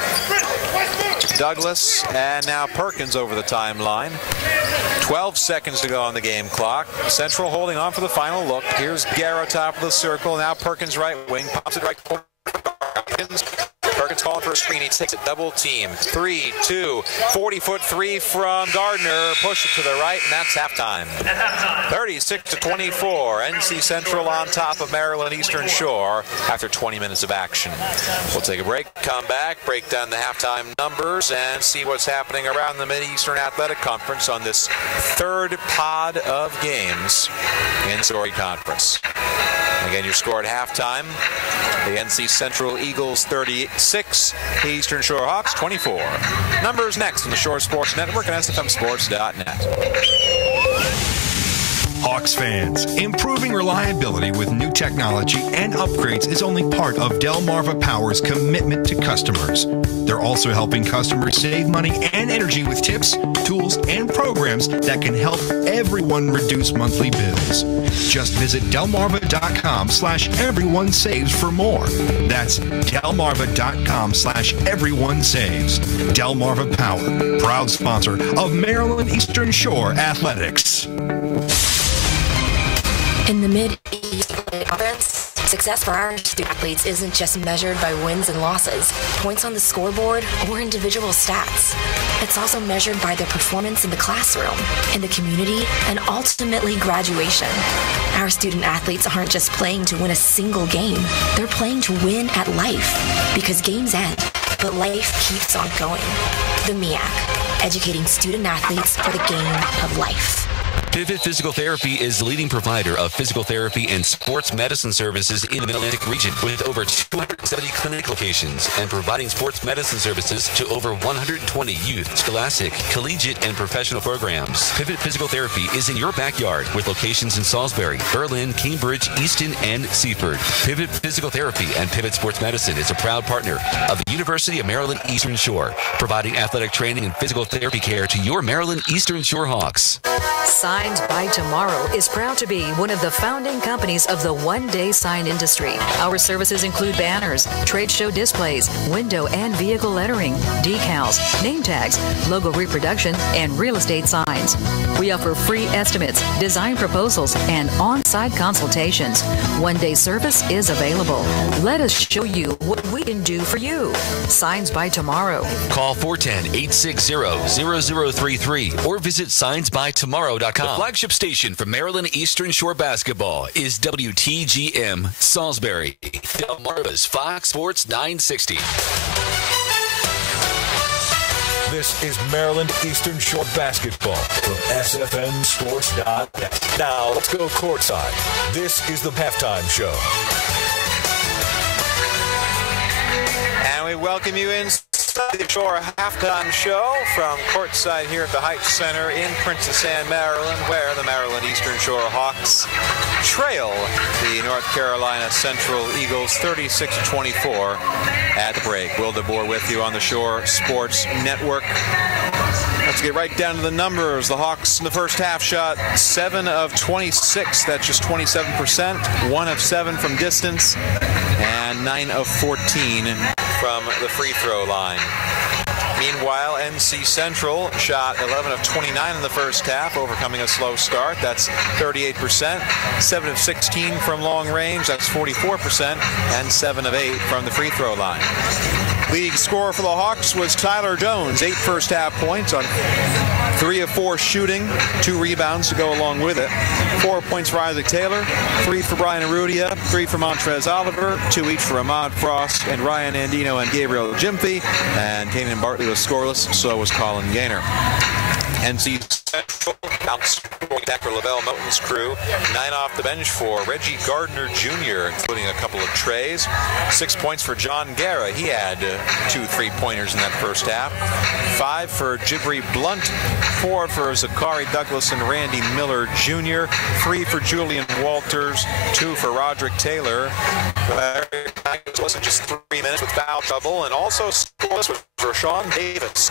Douglas and now Perkins over the timeline. 12 seconds to go on the game clock. Central holding on for the final look. Here's Guerra top of the circle. Now Perkins right wing. Pops it right corner. Perkins Perkins calling for a screen. He takes it double team. 3-2. 40-foot three from Gardner. Push it to the right, and that's halftime. 36-24. NC Central on top of Maryland Eastern Shore after 20 minutes of action. We'll take a break, come back, break down the halftime numbers, and see what's happening around the Mid-Eastern Athletic Conference on this third pod of games in Story Conference. Again, your score at halftime, the NC Central Eagles 36, the Eastern Shore Hawks 24. Numbers next on the Shore Sports Network and SFMSports.net. Hawks fans, improving reliability with new technology and upgrades is only part of Delmarva Power's commitment to customers. They're also helping customers save money and energy with tips, tools, and programs that can help everyone reduce monthly bills. Just visit delmarva.com/everyonesaves for more. That's delmarva.com/everyonesaves. Delmarva Power, proud sponsor of Maryland Eastern Shore Athletics. In the Mid-East Conference, success for our student athletes isn't just measured by wins and losses, points on the scoreboard, or individual stats. It's also measured by their performance in the classroom, in the community, and ultimately graduation. Our student athletes aren't just playing to win a single game. They're playing to win at life, because games end, but life keeps on going. The MEAC, educating student athletes for the game of life. Pivot Physical Therapy is the leading provider of physical therapy and sports medicine services in the Mid-Atlantic region, with over 270 clinic locations and providing sports medicine services to over 120 youth, scholastic, collegiate, and professional programs. Pivot Physical Therapy is in your backyard with locations in Salisbury, Berlin, Cambridge, Easton, and Seaford. Pivot Physical Therapy and Pivot Sports Medicine is a proud partner of the University of Maryland Eastern Shore, providing athletic training and physical therapy care to your Maryland Eastern Shore Hawks. Signs by Tomorrow is proud to be one of the founding companies of the one-day sign industry. Our services include banners, trade show displays, window and vehicle lettering, decals, name tags, logo reproduction, and real estate signs. We offer free estimates, design proposals, and on-site consultations. One-day service is available. Let us show you what we can do for you. Signs by Tomorrow. Call 410-860-0033 or visit signsbytomorrow.com. The flagship station for Maryland Eastern Shore basketball is WTGM Salisbury, Delmarva's Fox Sports 960. This is Maryland Eastern Shore basketball from SFMSports.net. Now let's go courtside. This is the halftime show. And we welcome you in the Shore halftime show from courtside here at the Hytche Center in Princess Anne, Maryland, where the Maryland Eastern Shore Hawks trail the North Carolina Central Eagles 36-24 at the break. Will DeBoer with you on the Shore Sports Network. Let's get right down to the numbers. The Hawks in the first half shot 7 of 26. That's just 27%. 1 of 7 from distance. And 9 of 14 from the free throw line. Meanwhile, NC Central shot 11 of 29 in the first half, overcoming a slow start. That's 38%. 7 of 16 from long range. That's 44%. And 7 of 8 from the free throw line. Leading scorer for the Hawks was Tyler Jones. 8 first half points on 3 of 4 shooting, 2 rebounds to go along with it. 4 points for Isaac Taylor, 3 for Brian Arudia, 3 for Montrez Oliver, 2 each for Ahmad Frost and Ryan Andino and Gabriel Jimfy. And Kanan Bartley was scoreless, so was Colin Gaynor. NC Central outscoring attack for Lavelle Moten's crew. 9 off the bench for Reggie Gardner Jr., including a couple of trays. 6 points for John Guerra. He had 2 3-pointers in that first half. 5 for Jibri Blunt. 4 for Zachary Douglas and Randy Miller Jr. 3 for Julian Walters. 2 for Roderick Taylor. It wasn't just 3 minutes with foul trouble, and also scoreless was Rashawn Davis.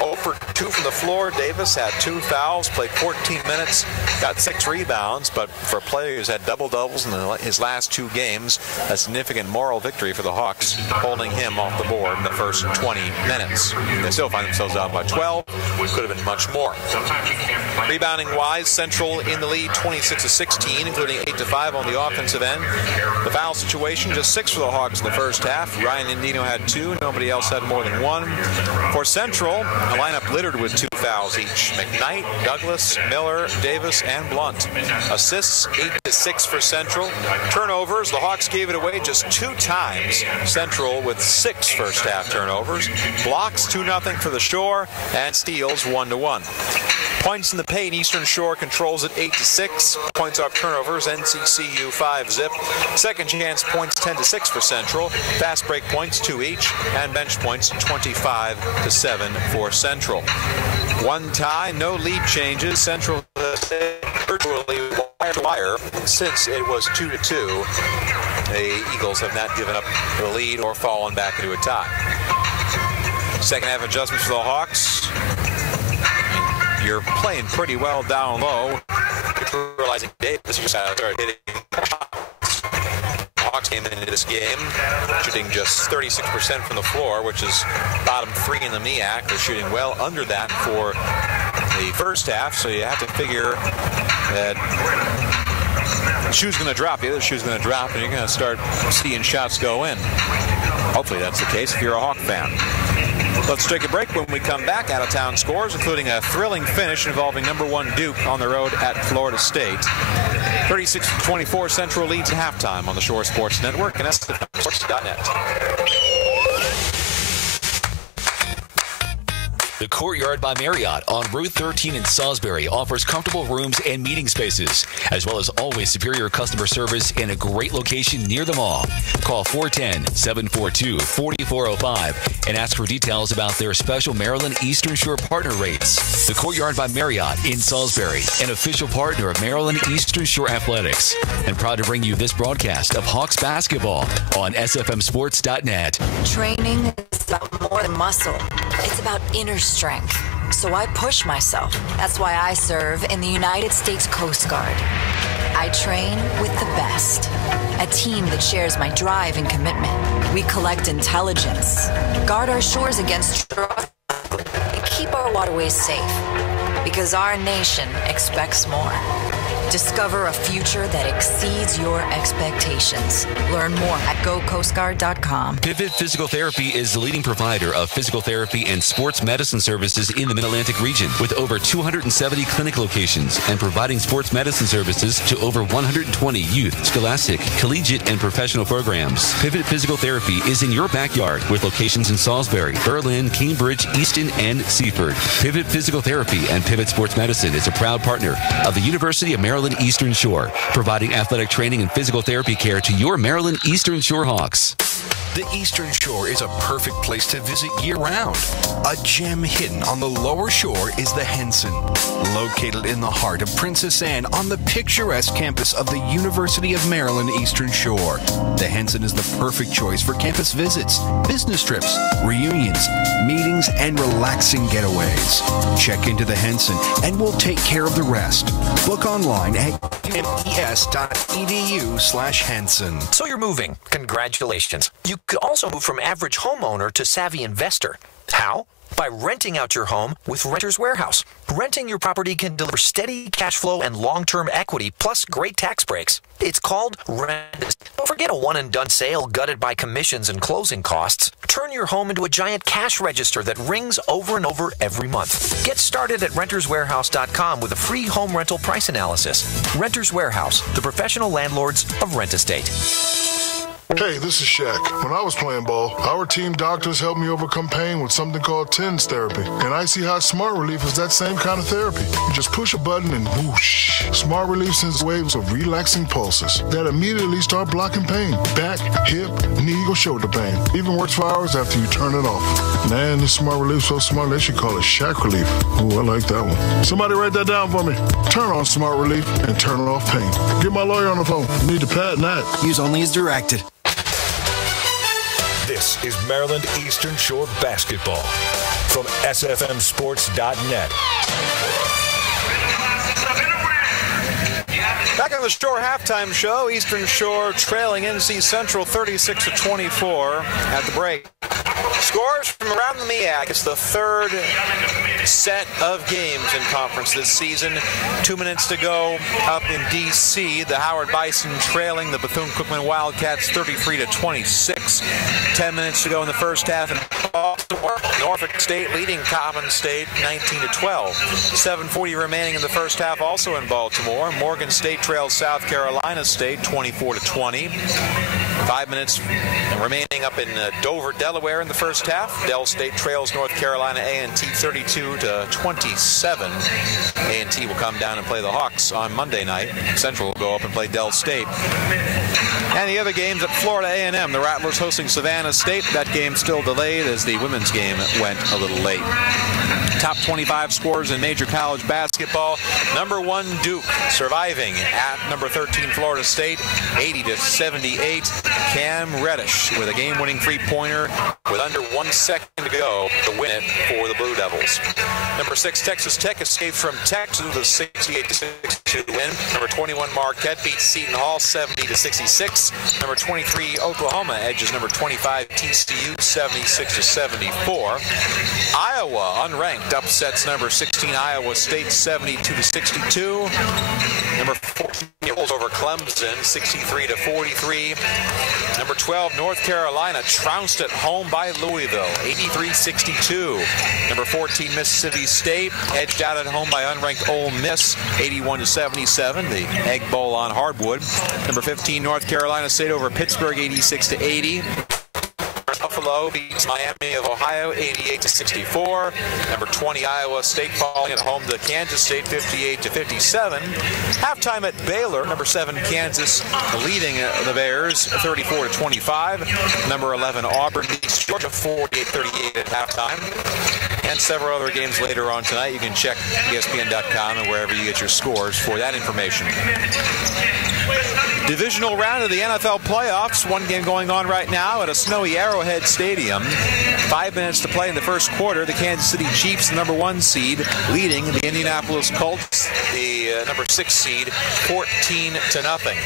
Over for 2 from the floor. Davis had 2 fouls, played 14 minutes, got 6 rebounds, but for a player who's had double-doubles in his last 2 games, a significant moral victory for the Hawks, holding him off the board in the first 20 minutes. They still find themselves out by 12. Could have been much more. Rebounding-wise, Central in the lead 26-16, including 8-5 on the offensive end. The foul situation, just 6 for the Hawks in the first half. Ryan Indino had 2. Nobody else had more than 1. For Central, a lineup littered with 2 fouls each. McKnight, Douglas, Miller, Davis, and Blunt. Assists, 8-6 for Central. Turnovers, the Hawks gave it away just 2 times. Central with 6 first-half turnovers. Blocks, 2-0 for the Shore, and steals, 1-1. Points in the paint, Eastern Shore controls it 8-6. Points off turnovers, NCCU 5-zip. Second chance points 10-6 for Central. Fast break points 2 each, and bench points 25-7 for Central. 1 tie, no lead changes. Central virtually wire to wire since it was 2-2. The Eagles have not given up the lead or fallen back into a tie. Second half adjustments for the Hawks. You're playing pretty well down low. Realizing Davis just started hitting shots. Hawks came into this game shooting just 36% from the floor, which is bottom 3 in the MEAC. They're shooting well under that for the first half, so you have to figure that the shoe's going to drop. The other shoe's going to drop, and you're going to start seeing shots go in. Hopefully that's the case if you're a Hawk fan. Let's take a break. When we come back, out-of-town scores, including a thrilling finish involving #1 Duke on the road at Florida State. 36-24, Central leads at halftime on the Shore Sports Network and SFMSports.net. The Courtyard by Marriott on Route 13 in Salisbury offers comfortable rooms and meeting spaces, as well as always superior customer service in a great location near the mall. Call 410-742-4405 and ask for details about their special Maryland Eastern Shore partner rates. The Courtyard by Marriott in Salisbury, an official partner of Maryland Eastern Shore Athletics, and proud to bring you this broadcast of Hawks basketball on SFMSports.net. Training is about more than muscle. It's about inner strength. So I push myself. That's why I serve in the United States Coast Guard. I train with the best. A team that shares my drive and commitment. We collect intelligence, guard our shores against drugs, and keep our waterways safe. Because our nation expects more. Discover a future that exceeds your expectations. Learn more at GoCoastGuard.com. Pivot Physical Therapy is the leading provider of physical therapy and sports medicine services in the Mid-Atlantic region, with over 270 clinic locations and providing sports medicine services to over 120 youth, scholastic, collegiate, and professional programs. Pivot Physical Therapy is in your backyard with locations in Salisbury, Berlin, Cambridge, Easton, and Seaford. Pivot Physical Therapy and Pivot Sports Medicine is a proud partner of the University of Maryland Eastern Shore, providing athletic training and physical therapy care to your Maryland Eastern Shore Hawks. The Eastern Shore is a perfect place to visit year-round. A gem hidden on the lower shore is the Henson, located in the heart of Princess Anne on the picturesque campus of the University of Maryland Eastern Shore. The Henson is the perfect choice for campus visits, business trips, reunions, meetings, and relaxing getaways. Check into the Henson and we'll take care of the rest. Book online at mes.edu/Henson. So you're moving. Congratulations. You could also move from average homeowner to savvy investor. How? By renting out your home with Renters Warehouse. Renting your property can deliver steady cash flow and long-term equity, plus great tax breaks. It's called Rent. Don't forget a one-and-done sale gutted by commissions and closing costs. Turn your home into a giant cash register that rings over and over every month. Get started at renterswarehouse.com with a free home rental price analysis. Renters Warehouse, the professional landlords of Rent Estate. Hey, this is Shaq. When I was playing ball, our team doctors helped me overcome pain with something called TENS therapy. And Icy Hot Smart Relief is that same kind of therapy. You just push a button and whoosh. Smart Relief sends waves of relaxing pulses that immediately start blocking pain. Back, hip, knee, or shoulder pain. Even works for hours after you turn it off. Man, this Smart Relief's so smart they should call it Shaq Relief. Ooh, I like that one. Somebody write that down for me. Turn on Smart Relief and turn off pain. Get my lawyer on the phone. Need to patent that. Use only as directed. This is Maryland Eastern Shore basketball. from SFMSports.net. Back on the Shore halftime show, Eastern Shore trailing NC Central 36-24 at the break. Scores from around the MEAC. It's the third set of games in conference this season. 2 minutes to go up in D.C. The Howard Bison trailing the Bethune-Cookman Wildcats 33-26. 10 minutes to go in the first half in Baltimore. Norfolk State leading Coppin State 19-12. 7:40 remaining in the first half also in Baltimore. Morgan State trails South Carolina State 24-20. 5 minutes remaining up in Dover, Delaware in the first half. Del State trails North Carolina A&T 32-27. A&T will come down and play the Hawks on Monday night. Central will go up and play Del State. And the other games at Florida A&M. The Rattlers hosting Savannah State. That game still delayed as the women's game went a little late. Top 25 scores in major college basketball. Number 1 Duke surviving at number 13 Florida State 80-78. Cam Reddish with a game-winning three-pointer with under 1 second to go to win it for the Blue Devils. Number 6 Texas Tech escapes from Tech with a 68-62 win. Number 21 Marquette beats Seton Hall 70-66. Number 23 Oklahoma edges number 25 TCU 76-74. Iowa unranked upsets number 16 Iowa State 72-62. Number 14 rolls over Clemson 63-43. Number 12 North Carolina trounced at home by Louisville 83-62. Number 14 Mississippi State edged out at home by unranked Ole Miss 81-77. The Egg Bowl on hardwood. Number 15 North Carolina State over Pittsburgh 86-80. Buffalo beats Miami of Ohio 88-64. Number 20 Iowa State falling at home to Kansas State 58-57. Halftime at Baylor, number 7 Kansas leading the Bears 34-25. Number 11 Auburn beats Georgia 48-38 at halftime. And several other games later on tonight. You can check ESPN.com and wherever you get your scores for that information. Divisional round of the NFL playoffs. One game going on right now at a snowy Arrowhead Stadium. 5 minutes to play in the first quarter. The Kansas City Chiefs, the number 1 seed, leading the Indianapolis Colts, the number 6 seed, 14-0.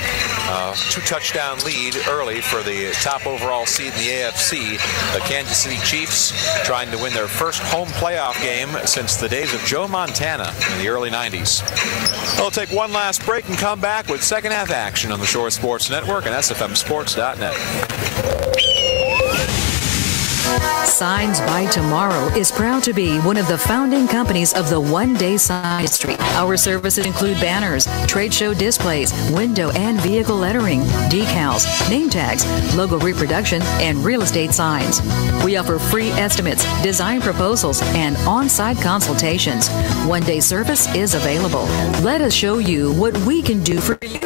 2-touchdown lead early for the top overall seed in the AFC. The Kansas City Chiefs trying to win their first home playoff game since the days of Joe Montana in the early 90s. We'll take one last break and come back with second half action on the Shore Sports Network and SFMSports.net. Signs by Tomorrow is proud to be one of the founding companies of the one-day sign industry. Our services include banners, trade show displays, window and vehicle lettering, decals, name tags, logo reproduction, and real estate signs. We offer free estimates, design proposals, and on-site consultations. One-day service is available. Let us show you what we can do for you.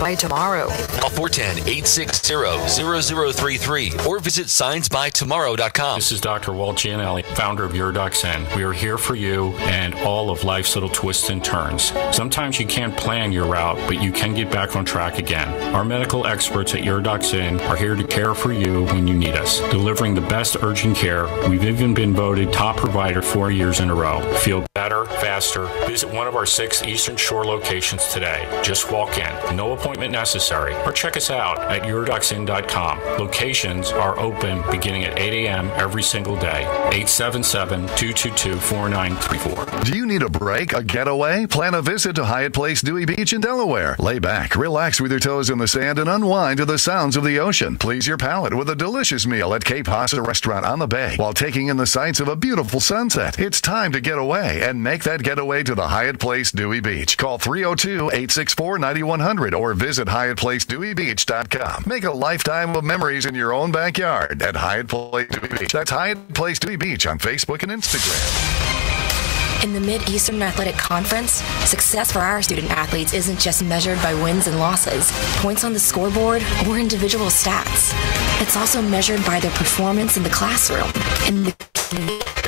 By Tomorrow. Call 410-860-0033 or visit signsbytomorrow.com. This is Dr. Walt Gianelli, founder of Your Ducks Inn. We are here for you and all of life's little twists and turns. Sometimes you can't plan your route, but you can get back on track again. Our medical experts at Your Ducks Inn are here to care for you when you need us, delivering the best urgent care. We've even been voted top provider 4 years in a row. Feel better, faster. Visit one of our 6 Eastern Shore locations today. Just walk in. No appointment necessary, or check us out at yourducksinn.com. Locations are open beginning at 8 a.m. every single day. 877-222-4934. Do you need a break, a getaway? Plan a visit to Hyatt Place Dewey Beach in Delaware. Lay back, relax with your toes in the sand, and unwind to the sounds of the ocean. Please your palate with a delicious meal at Cape Hossa Restaurant on the Bay while taking in the sights of a beautiful sunset. It's time to get away and make that getaway to the Hyatt Place Dewey Beach. Call 302-864-9100 or visit HyattPlaceDeweyBeach.com. Make a lifetime of memories in your own backyard at Hyatt Place Dewey Beach. That's Hyatt Place Dewey Beach on Facebook and Instagram. In the Mid-Eastern Athletic Conference, success for our student athletes isn't just measured by wins and losses, points on the scoreboard, or individual stats. It's also measured by their performance in the classroom, and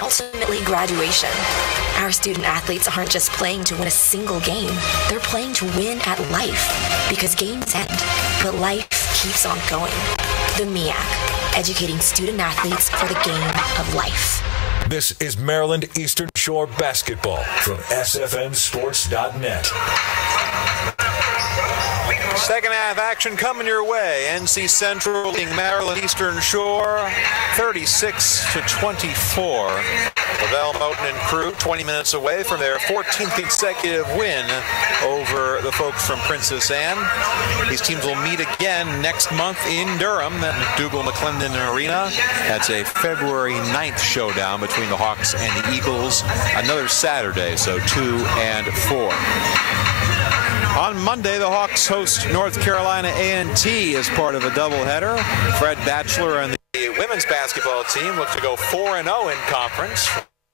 ultimately graduation. Our student athletes aren't just playing to win a single game. They're playing to win at life, because games end, but life keeps on going. The MEAC, educating student athletes for the game of life. This is Maryland Eastern Shore basketball from SFMSports.net. Second half action coming your way. NC Central leading Maryland Eastern Shore 36-24. Lavelle Moten and crew 20 minutes away from their 14th consecutive win over the folks from Princess Anne. These teams will meet again next month in Durham at McDougal-McClendon Arena. That's a February 9th showdown between the Hawks and the Eagles. Another Saturday, so 2 and 4. On Monday, the Hawks host North Carolina A&T as part of a doubleheader. Fred Batchelor and the women's basketball team look to go 4-0 in conference.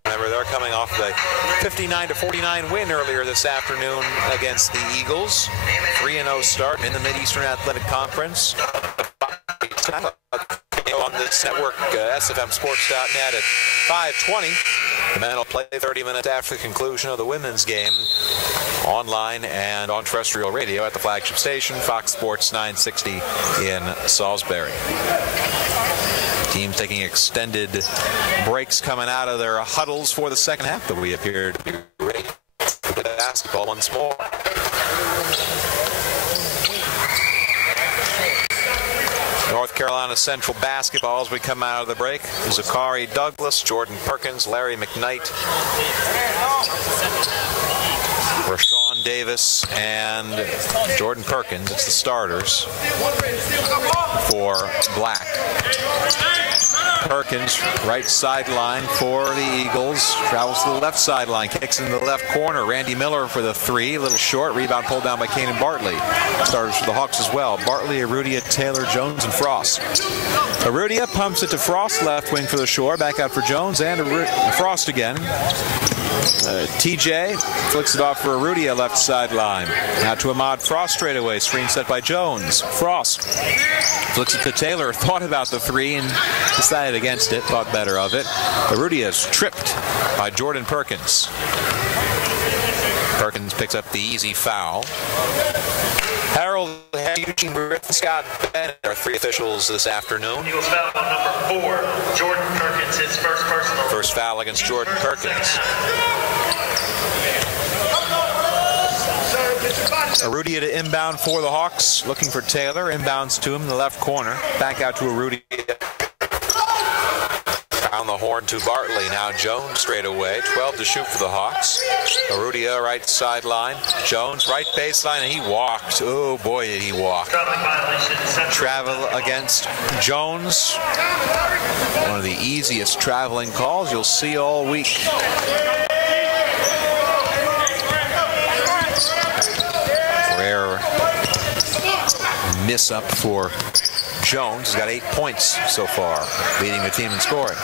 Remember, they're coming off the 59-49 win earlier this afternoon against the Eagles. 3-0 start in the Mid-Eastern Athletic Conference. On this network, SFMSports.net at 5:20. The men will play 30 minutes after the conclusion of the women's game, online and on terrestrial radio at the flagship station, Fox Sports 960 in Salisbury. Teams taking extended breaks coming out of their huddles for the second half, but we appear to be ready for basketball once more. North Carolina Central basketball as we come out of the break. Zachary Douglas, Jordan Perkins, Larry McKnight, Rashawn Davis, and Jordan Perkins. It's the starters for Black. Perkins, right sideline for the Eagles, travels to the left sideline, kicks in the left corner. Randy Miller for the three, a little short, rebound pulled down by Kanan Bartley. Starters for the Hawks as well: Bartley, Arudia, Taylor, Jones, and Frost. Arudia pumps it to Frost, left wing for the Shore, back out for Jones, and Frost again. TJ flicks it off for Arudia, left sideline. Now to Ahmad Frost straight away, screen set by Jones. Frost flicks it to Taylor, thought about the three and decided against it, thought better of it. Arudia is tripped by Jordan Perkins. Perkins picks up the easy foul. Harold, Eugene Griffin, Scott Bennett are three officials this afternoon. Eagles foul on number 4, Jordan Perkins, his first personal. First foul against Jordan Perkins. Arudia to inbound for the Hawks, looking for Taylor. Inbounds to him in the left corner. Back out to Arudia. Down the horn to Bartley. Now Jones straight away. 12 to shoot for the Hawks. Arudia right sideline. Jones right baseline, and he walked. Oh boy, did he walk. Travel against Jones. One of the easiest traveling calls you'll see all week. Rare miss up for Jones. He's got 8 points so far, leading the team in scoring.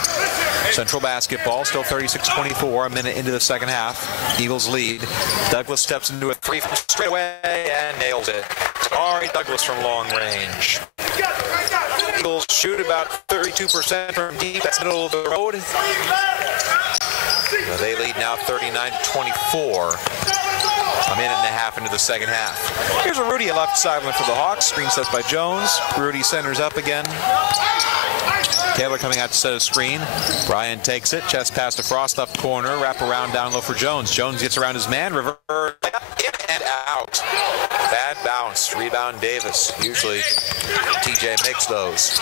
Central basketball, still 36-24, a minute into the second half. Eagles lead. Douglas steps into a three straight away and nails it. Sorry, Douglas from long range. Eagles shoot about 32% from deep. That's middle of the road. They lead now 39-24. A minute and a half into the second half. Here's Arudia left sideline for the Hawks. Screen set by Jones. Rudy centers up again. Taylor coming out to set a screen. Bryan takes it. Chest pass to Frost up corner. Wrap around down low for Jones. Jones gets around his man. Reverse in and out. Bad bounce. Rebound Davis. Usually TJ makes those.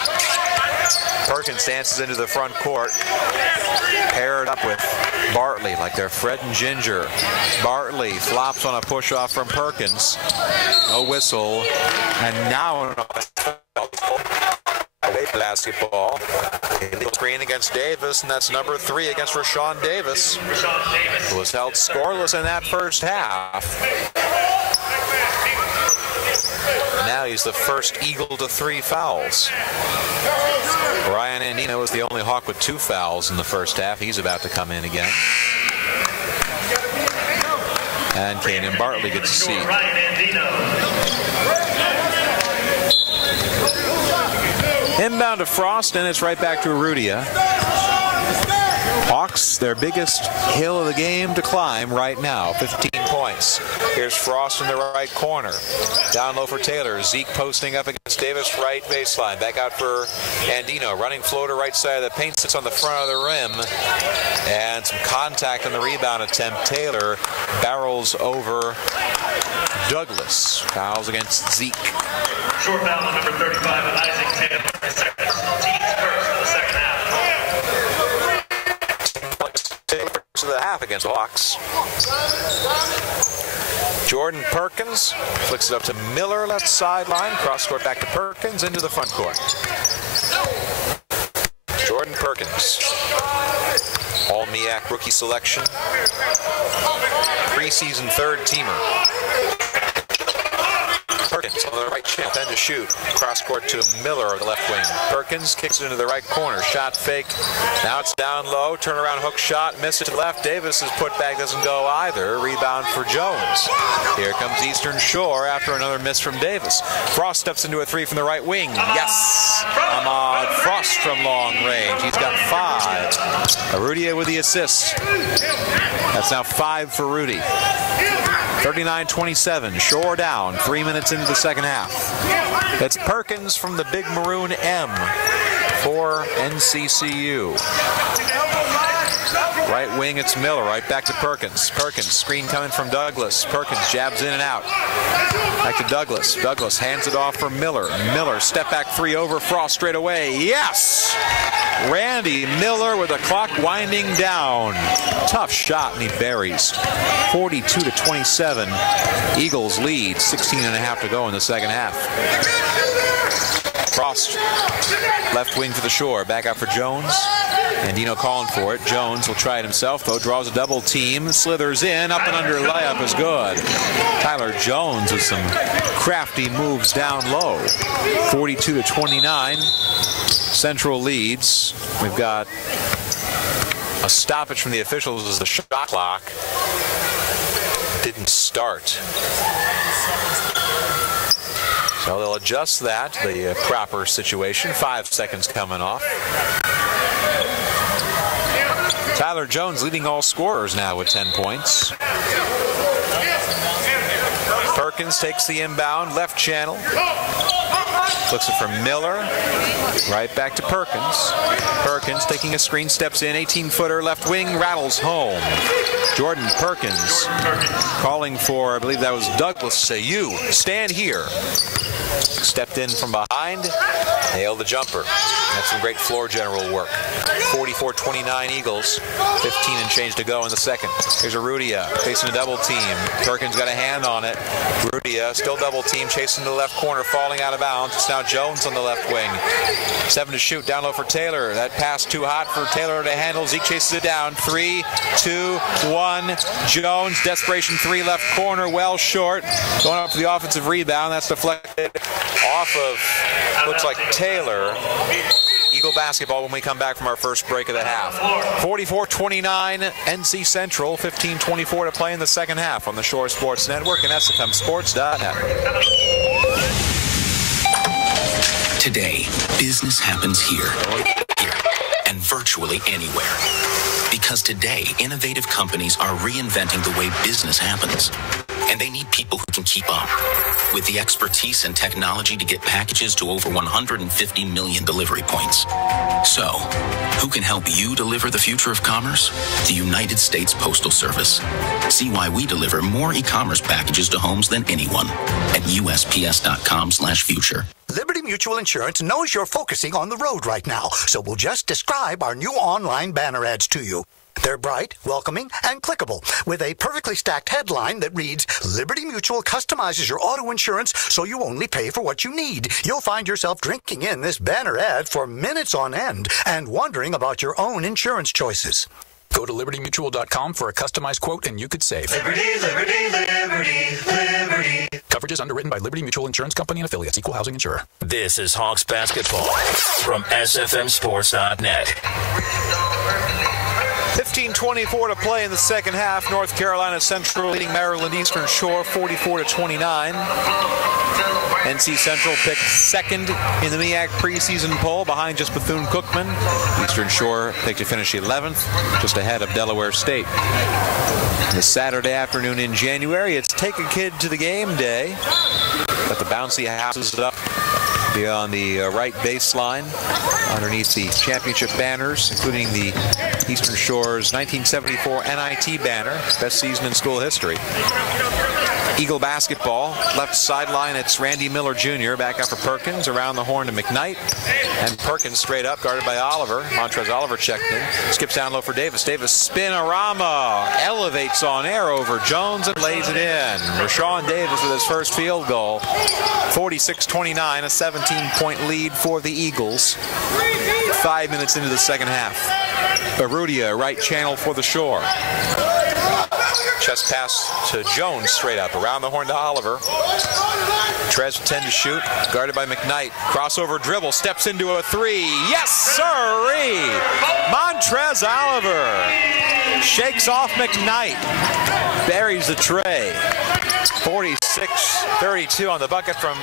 Perkins dances into the front court. Paired up with Bartley like they're Fred and Ginger. Bartley flops on a push off from Perkins. No whistle. And now away basketball. Illegal screen against Davis, and that's number 3 against Rashawn Davis. Who was held scoreless in that first half. Now he's the first Eagle to 3 fouls. Ryan Andino is the only Hawk with 2 fouls in the first half. He's about to come in again. And Kanan Bartley gets a seat. Inbound to Frost, and it's right back to Arudia. Hawks, their biggest hill of the game to climb right now. 15 points. points. Here's Frost in the right corner. Down low for Taylor. Zeke posting up against Davis, right baseline. Back out for Andino. Running floater right side of the paint, sits on the front of the rim. And some contact on the rebound attempt. Taylor barrels over Douglas. Fouls against Zeke. Short foul on number 35 of Isaac Taylor. Teams first in the second half. Taylor to the half against the Hawks. Jordan Perkins flicks it up to Miller, left sideline. Cross court back to Perkins, into the front court. Jordan Perkins. All MEAC rookie selection. Preseason third teamer. Perkins on the right channel, 10 to shoot. Cross court to Miller, the left wing. Perkins kicks it into the right corner. Shot fake. Now it's down low. Turnaround hook shot. Missed it to the left. Davis's putback doesn't go either. Rebound for Jones. Here comes Eastern Shore after another miss from Davis. Frost steps into a three from the right wing. Yes! Ahmad Frost from long range. He's got 5. Rudy with the assist. That's now 5 for Rudy. 39-27. Shore down. 3 minutes into the second half. It's Perkins from the big maroon M for NCCU. Right wing, it's Miller. Right back to Perkins. Perkins, screen coming from Douglas. Perkins jabs in and out. Back to Douglas. Douglas hands it off for Miller. Miller, step back three over Frost straight away. Yes! Randy Miller with the clock winding down. Tough shot, and he buries. 42-27. Eagles lead. 16 and a half to go in the second half. Frost, left wing to the Shore. Back out for Jones. Andino calling for it. Jones will try it himself, though. Draws a double team. Slithers in. Up and under layup is good. Tyler Jones with some crafty moves down low. 42-29. Central leads. We've got a stoppage from the officials as the shot clock didn't start. So they'll adjust that, the proper situation. 5 seconds coming off. Tyler Jones leading all scorers now with 10 points. Perkins takes the inbound, left channel. Flicks it from Miller. Right back to Perkins. Perkins taking a screen, steps in, 18-footer, left wing, rattles home. Jordan Perkins calling for, I believe that was Douglas, say, you, stand here. Stepped in from behind, nailed the jumper. That's some great floor general work. 44-29 Eagles, 15 and change to go in the second. Here's a Rudia facing a double team. Perkins got a hand on it. Rudia still double team, chasing to the left corner, falling out of bounds. It's now Jones on the left wing. 7 to shoot, down low for Taylor. That pass too hot for Taylor to handle. Zeke chases it down. 3, 2, 1. Jones, desperation 3, left corner, well short. Going up for the offensive rebound. That's deflected off of, looks like Taylor. Eagle basketball when we come back from our first break of the half. 44-29 NC Central, 15-24 to play in the second half on the Shore Sports Network and SFMSports.net. Today, business happens here, and virtually anywhere. Because today, innovative companies are reinventing the way business happens. And they need people who can keep up with the expertise and technology to get packages to over 150 million delivery points. So, who can help you deliver the future of commerce? The United States Postal Service. See why we deliver more e-commerce packages to homes than anyone at USPS.com/future. Liberty Mutual Insurance knows you're focusing on the road right now, so we'll just describe our new online banner ads to you. They're bright, welcoming, and clickable, with a perfectly stacked headline that reads, Liberty Mutual customizes your auto insurance so you only pay for what you need. You'll find yourself drinking in this banner ad for minutes on end and wondering about your own insurance choices. Go to libertymutual.com for a customized quote and you could save. Liberty, liberty, liberty, liberty. Coverage is underwritten by Liberty Mutual Insurance Company and affiliates, equal housing insurer. This is Hawks basketball from SFMSports.net. 15-24 to play in the second half. North Carolina Central leading Maryland Eastern Shore 44-29. NC Central picked second in the MEAC preseason poll behind just Bethune-Cookman. Eastern Shore picked to finish 11th, just ahead of Delaware State. This Saturday afternoon in January, it's Take a Kid to the Game day. Got the bouncy houses up beyond the right baseline underneath the championship banners, including the Eastern Shore's 1974 NIT banner, best season in school history. Eagle basketball, left sideline, it's Randy Miller Jr. back out for Perkins, around the horn to McKnight, and Perkins straight up, guarded by Oliver. Montrez Oliver checked in, skips down low for Davis. Davis spin-a-rama, elevates on air over Jones and lays it in. Rashawn Davis with his first field goal. 46-29, a 17-point lead for the Eagles. 5 minutes into the second half. Arudia, right channel for the Shore. Chest pass to Jones, straight up, around the horn to Oliver. Trez with 10 to shoot, guarded by McKnight. Crossover dribble, steps into a three. Yes, sirree! Montrez Oliver shakes off McKnight, buries the tray. 46-32 on the bucket from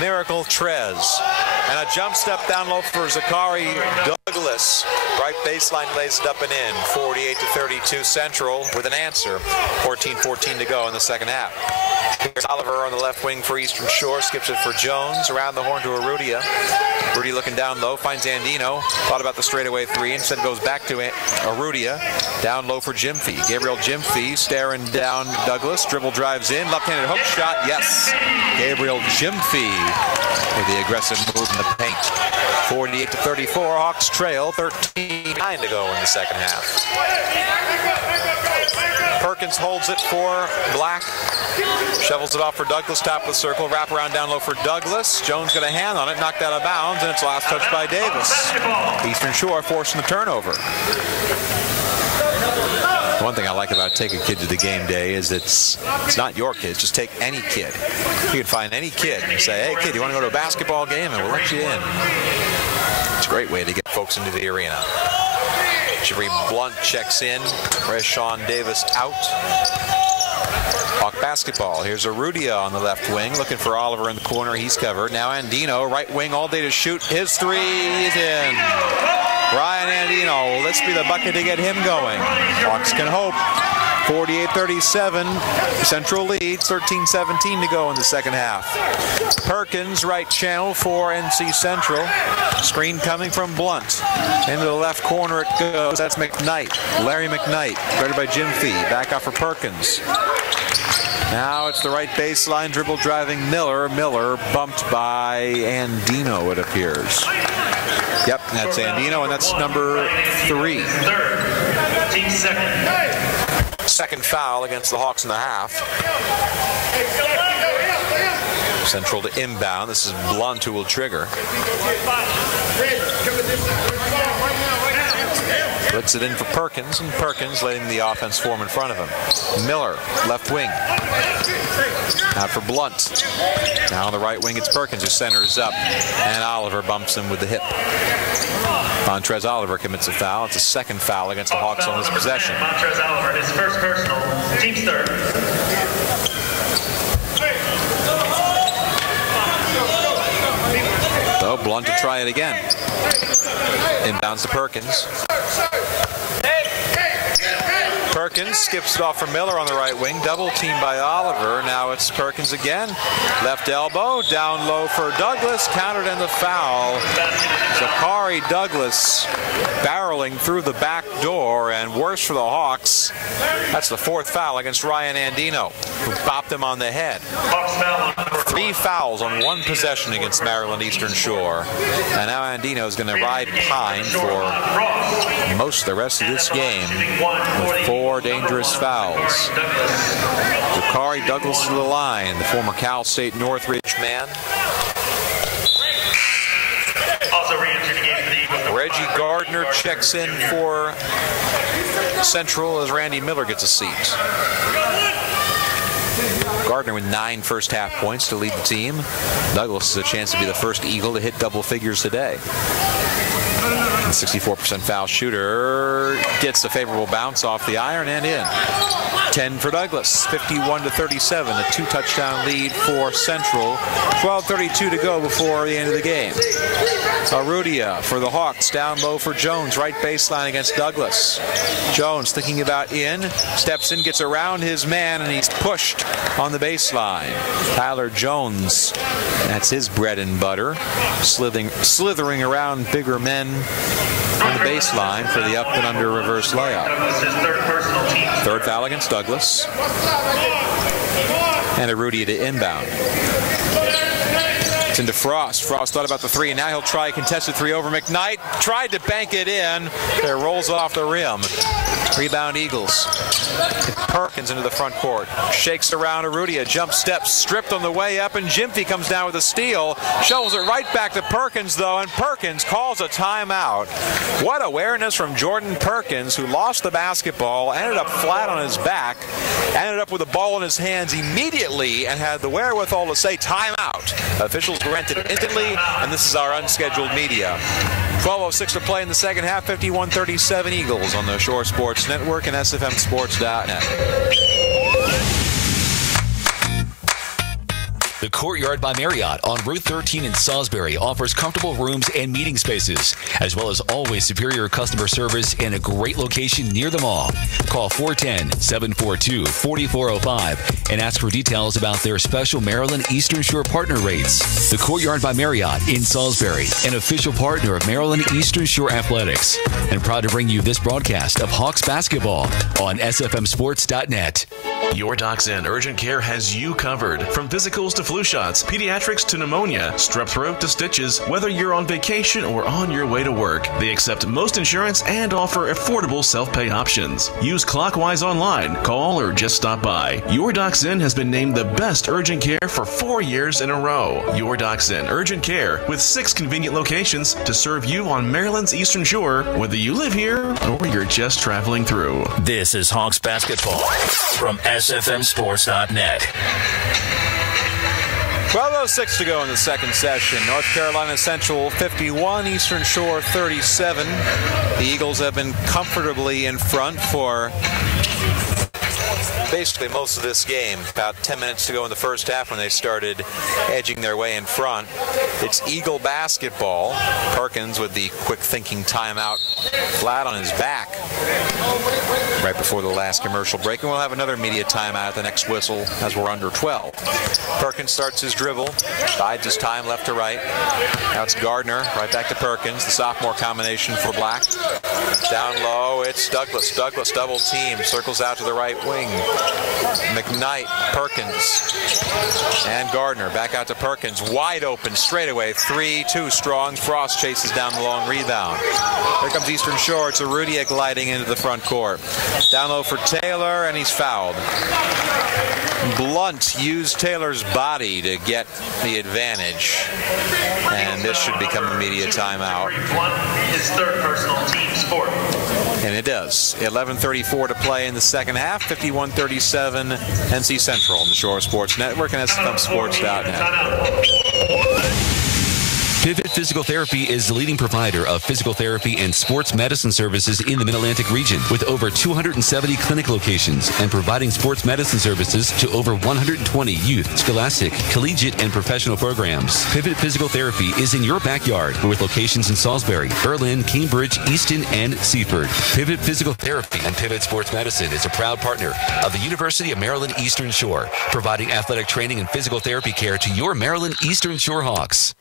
Miracle Trez. And a jump step down low for Zachary Douglas. Right baseline lays it up and in. 48-32 Central with an answer. 14-14 to go in the second half. Here's Oliver on the left wing for Eastern Shore. Skips it for Jones. Around the horn to Arudia. Rudy looking down low. Finds Andino. Thought about the straightaway three. Instead goes back to Arudia. Down low for Jimfy. Gabriel Jimfy staring down Douglas. Dribble drives in. Left-handed hook shot. Yes. Gabriel Jimfy with the aggressive move in the paint. 48-34. Hawks trail. 13-9 to go in the second half. Perkins holds it for Black. Shovels it off for Douglas, top of the circle. Wrap around down low for Douglas. Jones got a hand on it, knocked out of bounds, and it's last touch by Davis. Eastern Shore forcing the turnover. One thing I like about Take a Kid to the Game day is it's not your kid. Just take any kid. You can find any kid and say, hey, kid, you want to go to a basketball game? And we'll let you in. It's a great way to get folks into the arena. Jeffrey Blunt checks in. Rashawn Davis out. Hawk basketball. Here's Arudia on the left wing, looking for Oliver in the corner. He's covered. Now Andino, right wing, all day to shoot. His three is in. Ryan Andino, let's be the bucket to get him going. Hawks can hope. 48-37, Central leads, 13-17 to go in the second half. Perkins, right channel for NC Central. Screen coming from Blunt. Into the left corner it goes. That's McKnight. Larry McKnight, guarded by Jimfy. Back off for Perkins. Now it's the right baseline, dribble driving Miller. Miller bumped by Andino, it appears. Yep, that's Andino, and that's number 3. Second foul against the Hawks in the half. Central to inbound. This is Blunt who will trigger. Puts it in for Perkins, and Perkins letting the offense form in front of him. Miller, left wing. Out for Blunt. Now on the right wing, it's Perkins who centers up, and Oliver bumps him with the hip. Montrez Oliver commits a foul. It's a second foul against the Hawks on this possession. Montrez Oliver, his first personal, team's third. So Blunt to try it again. Inbounds to Perkins. Perkins skips it off for Miller on the right wing. Double team by Oliver. Now it's Perkins again. Left elbow. Down low for Douglas. Countered in the foul. Zachary Douglas barreling through the back door. And worse for the Hawks. That's the 4th foul against Ryan Andino, who bopped him on the head. 3 fouls on 1 possession against Maryland Eastern Shore. And now Andino is going to ride Pine for most of the rest of this game with 4 dangerous fouls. Zachary Douglas to the line, the former Cal State Northridge man. Reggie Gardner checks in for Central as Randy Miller gets a seat. Gardner with 9 first half points to lead the team. Douglas has a chance to be the first Eagle to hit double figures today. The 64% foul shooter gets a favorable bounce off the iron and in. 10 for Douglas, 51-37, a 2-touchdown lead for Central. 12:32 to go before the end of the game. Arudia for the Hawks, down low for Jones, right baseline against Douglas. Jones thinking about in, steps in, gets around his man, and he's pushed on the baseline. Tyler Jones, that's his bread and butter, slithering around bigger men on the baseline for the up and under reverse layup. Third foul against Douglas. And Arudia to inbound. It's into Frost. Frost thought about the three, and now he'll try a contested three over McKnight. Tried to bank it in. It rolls off the rim. Rebound Eagles. Perkins into the front court. Shakes around Arudia. Jump step stripped on the way up, and Jimpy comes down with a steal. Shovels it right back to Perkins, though, and Perkins calls a timeout. What awareness from Jordan Perkins, who lost the basketball, ended up flat on his back, ended up with the ball in his hands immediately, and had the wherewithal to say timeout. Officials granted instantly, and this is our unscheduled media. 12:06 to play in the second half. 51-37 Eagles on the Shore Sports Network and SFMSports.net. The Courtyard by Marriott on Route 13 in Salisbury offers comfortable rooms and meeting spaces, as well as always superior customer service in a great location near the mall. Call 410-742-4405 and ask for details about their special Maryland Eastern Shore partner rates. The Courtyard by Marriott in Salisbury, an official partner of Maryland Eastern Shore Athletics, and proud to bring you this broadcast of Hawks basketball on SFMSports.net. Your Doc's Inn Urgent Care has you covered. From physicals to flu shots, pediatrics to pneumonia, strep throat to stitches, whether you're on vacation or on your way to work. They accept most insurance and offer affordable self-pay options. Use Clockwise online, call, or just stop by. Your Doc's Inn has been named the best urgent care for 4 years in a row. Your Doc's Inn Urgent Care with 6 convenient locations to serve you on Maryland's Eastern Shore, whether you live here or you're just traveling through. This is Hawks basketball from SFMSports.net. 12:06 to go in the second session. North Carolina Central 51, Eastern Shore 37. The Eagles have been comfortably in front for basically most of this game. About 10 minutes to go in the first half when they started edging their way in front. It's Eagle basketball. Perkins with the quick thinking timeout flat on his back right before the last commercial break. And we'll have another media timeout at the next whistle as we're under 12. Perkins starts his dribble, bides his time left to right. Now it's Gardner, right back to Perkins, the sophomore combination for Black. Down low, it's Douglas. Douglas double team, circles out to the right wing. McKnight, Perkins, and Gardner back out to Perkins. Wide open, straightaway, 3, too strong. Frost chases down the long rebound. Here comes Eastern Shore. It's Arudia gliding into the front court. Down low for Taylor, and he's fouled. Blunt used Taylor's body to get the advantage, and this should become a media timeout. His third personal team sport. And it does. 11:34 to play in the second half. 51-37 NC Central on the Shore Sports Network and SFMSports.net. Pivot Physical Therapy is the leading provider of physical therapy and sports medicine services in the Mid-Atlantic region, with over 270 clinic locations and providing sports medicine services to over 120 youth, scholastic, collegiate, and professional programs. Pivot Physical Therapy is in your backyard with locations in Salisbury, Berlin, Cambridge, Easton, and Seaford. Pivot Physical Therapy and Pivot Sports Medicine is a proud partner of the University of Maryland Eastern Shore, providing athletic training and physical therapy care to your Maryland Eastern Shore Hawks.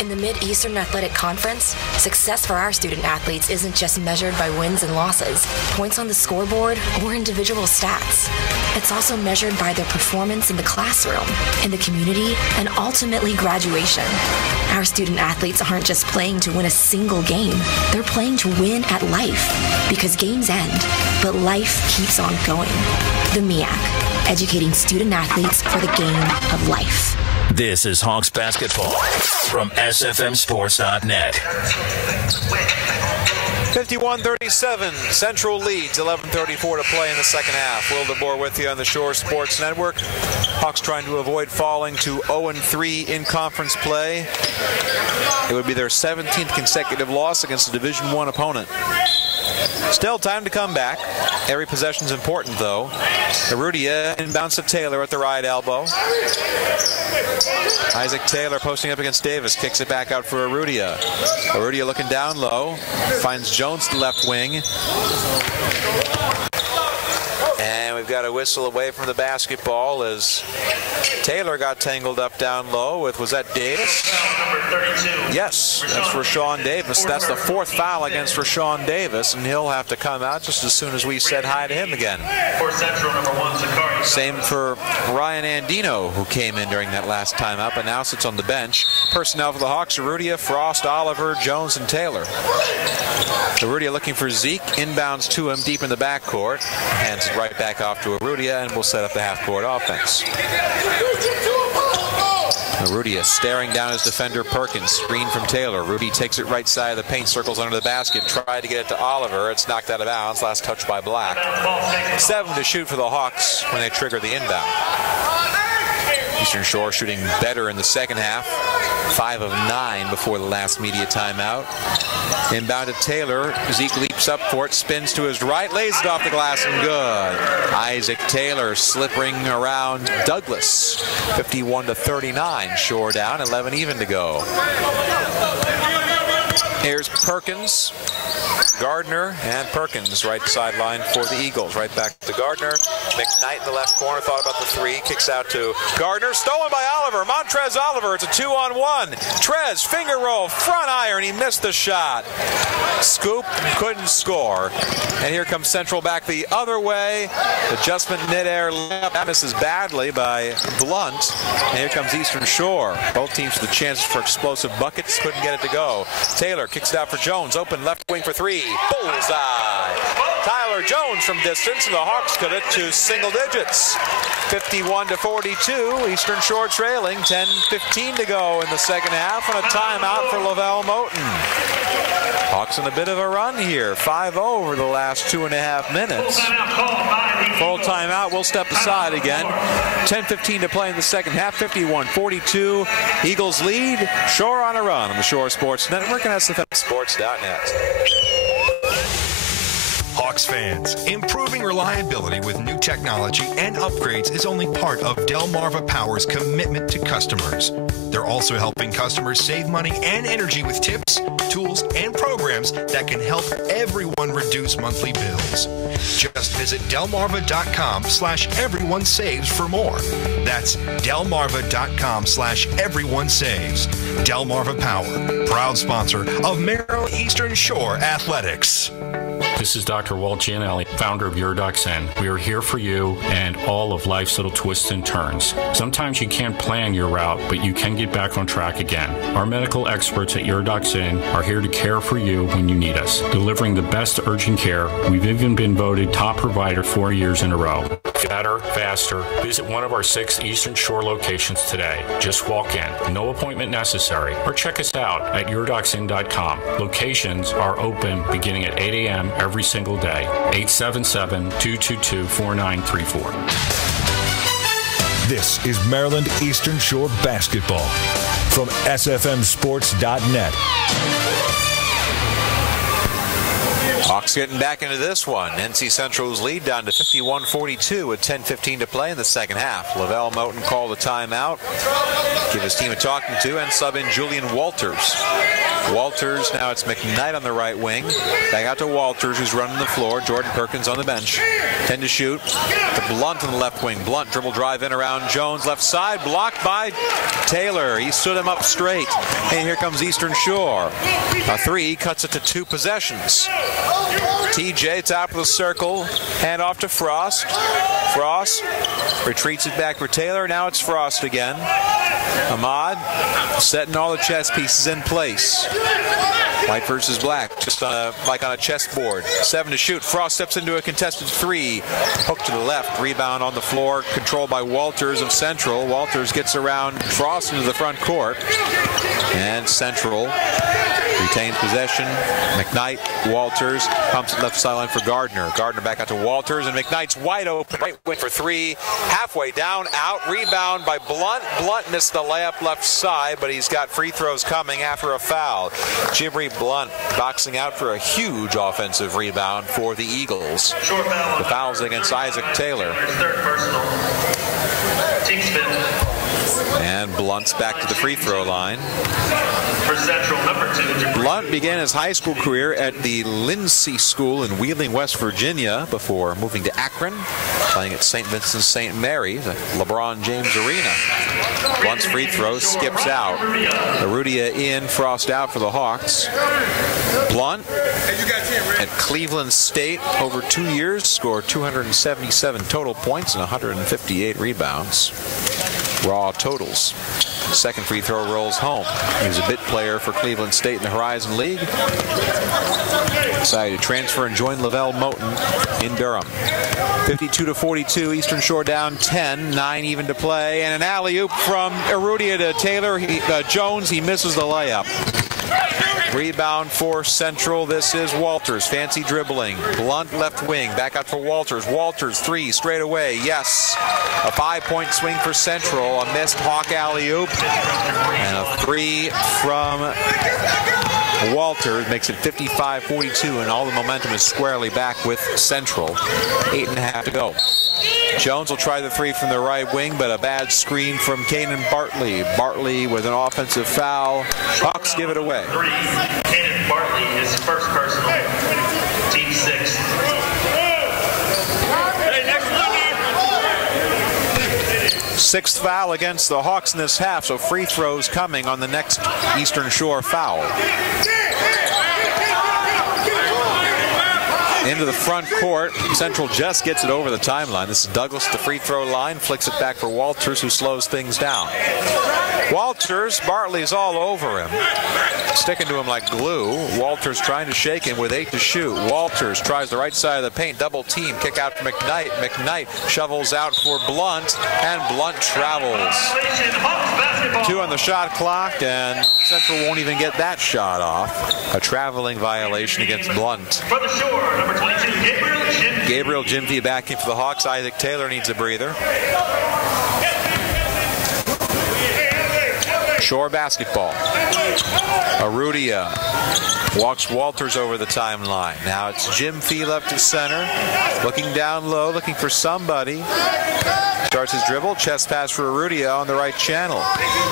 In the Mid-Eastern Athletic Conference, success for our student athletes isn't just measured by wins and losses, points on the scoreboard, or individual stats. It's also measured by their performance in the classroom, in the community, and ultimately graduation. Our student athletes aren't just playing to win a single game. They're playing to win at life, because games end, but life keeps on going. The MEAC, educating student athletes for the game of life. This is Hawks basketball from SFMSports.net. 51-37, Central leads, 11:34 to play in the second half. Will DeBoer with you on the Shore Sports Network. Hawks trying to avoid falling to 0-3 in conference play. It would be their 17th consecutive loss against a Division I opponent. Still time to come back. Every possession's important, though. Arudia inbounds to Taylor at the right elbow. Isaac Taylor posting up against Davis. Kicks it back out for Arudia. Arudia looking down low. Finds Jones to the left wing. And we've got a whistle away from the basketball as Taylor got tangled up down low with, was that Davis? Yes, that's Rashawn Davis. That's the fourth foul against Rashawn Davis, and he'll have to come out just as soon as we said hi to him again. Same for Ryan Andino, who came in during that last timeout, but now sits on the bench. Personnel for the Hawks: Arudia, Frost, Oliver, Jones, and Taylor. Arudia looking for Zeke, inbounds to him deep in the backcourt, hands it right back off to Arudia, and we'll set up the half-court offense. Arudia staring down his defender Perkins. Screen from Taylor. Rudy takes it right side of the paint, circles under the basket, tried to get it to Oliver. It's knocked out of bounds. Last touch by Black. 7 to shoot for the Hawks when they trigger the inbound. Eastern Shore shooting better in the second half. 5 of 9 before the last media timeout. Inbound to Taylor. Zeke leaps up for it, spins to his right, lays it off the glass and good. Isaac Taylor slipping around Douglas. 51-39. Shore down, 11 even to go. Here's Perkins. Gardner and Perkins right sideline for the Eagles. Right back to Gardner. McKnight in the left corner thought about the three. Kicks out to Gardner. Stolen by Oliver. Montrez Oliver. It's a 2-on-1. Trez, finger roll, front iron. He missed the shot. Scoop, couldn't score. And here comes Central back the other way. Adjustment mid-air left. That misses badly by Blunt. And here comes Eastern Shore. Both teams with the chances for explosive buckets. Couldn't get it to go. Taylor kicks it out for Jones. Open left wing for three. Bullseye. Tyler Jones from distance, and the Hawks cut it to single digits. 51-42. Eastern Shore trailing. 10:15 to go in the second half, and a timeout for Lavelle Moten. Hawks in a bit of a run here. 5-0 over the last 2.5 minutes. Full timeout. We'll step aside again. 10:15 to play in the second half. 51-42. Eagles lead. Shore on a run on the Shore Sports Network and SFMSports.net. Hawks fans, improving reliability with new technology and upgrades is only part of Delmarva Power's commitment to customers. They're also helping customers save money and energy with tips, tools, and programs that can help everyone reduce monthly bills. Just visit delmarva.com/everyonesaves for more. That's delmarva.com/everyonesaves. Delmarva Power, proud sponsor of Maryland Eastern Shore Athletics. This is Dr. Walt Gianelli, founder of UrDoc-Zen. We are here for you and all of life's little twists and turns. Sometimes you can't plan your route, but you can get back on track again. Our medical experts at UrDoc-Zen are here to care for you when you need us, delivering the best urgent care. We've even been voted top provider 4 years in a row. Better, faster. Visit one of our 6 Eastern Shore locations today. Just walk in. No appointment necessary. Or check us out at yourdocsinn.com. Locations are open beginning at 8 a.m. every single day. 877-222-4934. This is Maryland Eastern Shore basketball from SFMSports.net. Hawks getting back into this one. NC Central's lead down to 51-42 with 10:15 to play in the second half. Lavelle Moten called a timeout. Give his team a talking to and sub in Julian Walters. Walters, now it's McKnight on the right wing. Back out to Walters, who's running the floor. Jordan Perkins on the bench. 10 to shoot. To Blunt on the left wing. Blunt dribble drive in around Jones. Left side, blocked by Taylor. He stood him up straight. And here comes Eastern Shore. A three, cuts it to 2 possessions. TJ, top of the circle. Hand off to Frost. Frost retreats it back for Taylor. Now it's Frost again. Ahmad setting all the chess pieces in place. White versus black, just like on a chessboard. 7 to shoot. Frost steps into a contested 3. Hook to the left. Rebound on the floor, controlled by Walters of Central. Walters gets around Frost into the front court. And Central retains possession. McKnight, Walters, pumps it left sideline for Gardner. Gardner back out to Walters, and McKnight's wide open. Right wing for 3. Halfway down, out. Rebound by Blunt. Blunt missed the layup left side, but he's got free throws coming after a foul. Jibri Blunt boxing out for a huge offensive rebound for the Eagles. The foul's against Isaac Taylor. And Blunt's back to the free throw line. For Central, number 2. Blunt began his high school career at the Lindsay School in Wheeling, West Virginia, before moving to Akron, playing at St. Vincent St. Mary's at LeBron James Arena. Blunt's free throw skips out. Arudia in, Frost out for the Hawks. Blunt at Cleveland State over 2 years scored 277 total points and 158 rebounds. Raw totals. Second free throw rolls home. He was a bit player for Cleveland State in the Horizon League. Decided to transfer and join Lavelle Moton in Durham. 52-42, Eastern Shore down 10, 9 even to play, and an alley-oop from Arudia to Taylor. Jones, he misses the layup. Rebound for Central. This is Walters. Fancy dribbling. Blunt left wing. Back out for Walters. Walters 3 straight away. Yes. A 5-point swing for Central. A missed Hawk alley-oop. And a 3 from Walters makes it 55-42, and all the momentum is squarely back with Central. 8.5 to go. Jones will try the 3 from the right wing, but a bad screen from Kanan Bartley. Bartley with an offensive foul. Hawks give it away. 3. Kanan Bartley, his first personal. Team 6. Sixth foul against the Hawks in this half, so free throws coming on the next Eastern Shore foul. Into the front court. Central just gets it over the timeline. This is Douglas at the free throw line. Flicks it back for Walters, who slows things down. Walters, Bartley's all over him. Sticking to him like glue. Walters trying to shake him with 8 to shoot. Walters tries the right side of the paint. Double team. Kick out to McKnight. McKnight shovels out for Blunt, and Blunt travels. 2 on the shot clock, and Central won't even get that shot off. A traveling violation against Blunt. For the Shore, number 22, Gabriel Jimfy back in for the Hawks. Isaac Taylor needs a breather. Shore basketball. Arudia walks Walters over the timeline. Now it's Jimfy left to center. Looking down low, looking for somebody. Starts his dribble. Chest pass for Arudia on the right channel.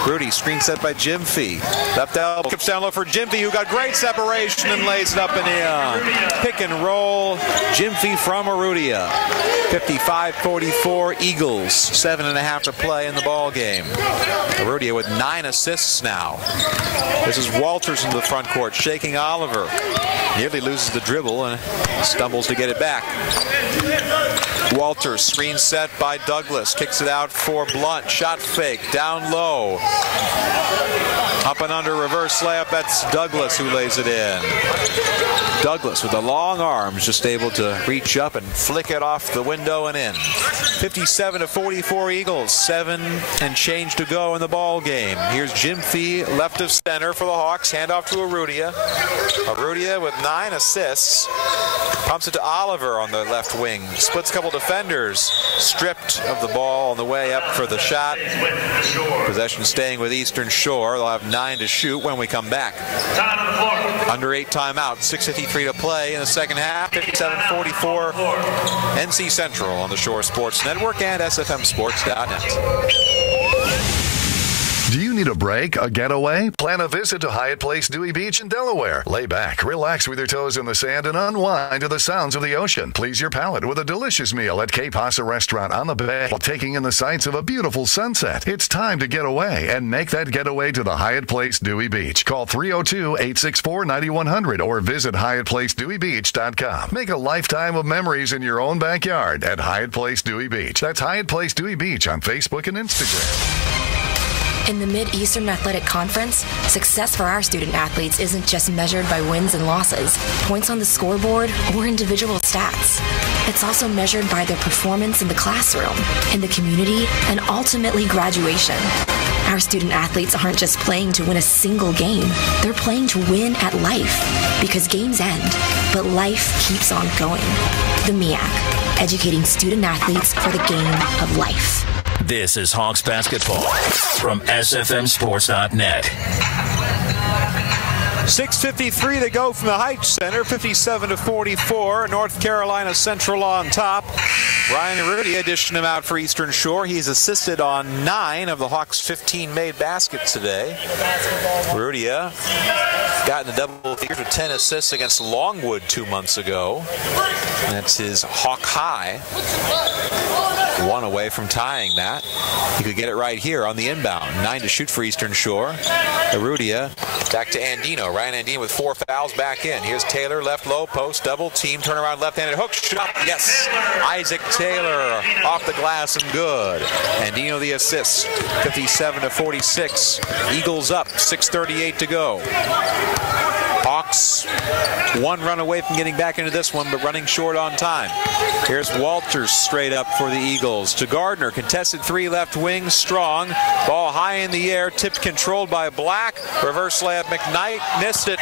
Rudy, screen set by Jimfy. Left elbow. Skips down low for Jimfy, who got great separation and lays it up and in. Pick and roll. Jimfy from Arudia. 55-44 Eagles. 7.5 to play in the ball game. Arudia with 9 assists now. This is Walters in the front court, shaking Oliver. Nearly loses the dribble and stumbles to get it back. Walters, screen set by Douglas, kicks it out for Blunt. Shot fake, down low. Up and under, reverse layup. That's Douglas who lays it in. Douglas with the long arms, just able to reach up and flick it off the window and in. 57-44 Eagles, 7 and change to go in the ball game. Here's Jimfy, left of center for the Hawks. Handoff to Arudia. Arudia with 9 assists. Pumps it to Oliver on the left wing. Splits a couple defenders. Stripped of the ball on the way up for the shot. Possession staying with Eastern Shore. They'll have 9 to shoot when we come back. Under 8 timeout. 6:53 to play in the second half. 57-44 NC Central on the Shore Sports Network and SFMSports.net. Do you need a break, a getaway? Plan a visit to Hyatt Place Dewey Beach in Delaware. Lay back, relax with your toes in the sand, and unwind to the sounds of the ocean. Please your palate with a delicious meal at Cape Hossa Restaurant on the bay while taking in the sights of a beautiful sunset. It's time to get away and make that getaway to the Hyatt Place Dewey Beach. Call 302-864-9100 or visit HyattPlaceDeweyBeach.com. Make a lifetime of memories in your own backyard at Hyatt Place Dewey Beach. That's Hyatt Place Dewey Beach on Facebook and Instagram. In the Mid-Eastern Athletic Conference, success for our student athletes isn't just measured by wins and losses, points on the scoreboard, or individual stats. It's also measured by their performance in the classroom, in the community, and ultimately graduation. Our student athletes aren't just playing to win a single game. They're playing to win at life, because games end, but life keeps on going. The MEAC, educating student athletes for the game of life. This is Hawks basketball from SFMSports.net. 6:53 to go from the Hytche Center, 57-44. North Carolina Central on top. Ryan Arudia dishing him out for Eastern Shore. He's assisted on 9 of the Hawks' 15 made baskets today. Arudia got in the double figures with 10 assists against Longwood 2 months ago. That's his Hawk high. 1 away from tying that. He could get it right here on the inbound. 9 to shoot for Eastern Shore. Arudia back to Andino. Ryan Andino with 4 fouls back in. Here's Taylor, left low post, double team, turnaround left-handed hook, shot, yes. Isaac Taylor off the glass and good. Andino the assist, 57-46. Eagles up, 6:38 to go. Hawks 1 run away from getting back into this one, but running short on time. Here's Walters straight up for the Eagles. To Gardner, contested 3 left wing, strong. Ball high in the air, tipped, controlled by Black. Reverse layup, McKnight missed it.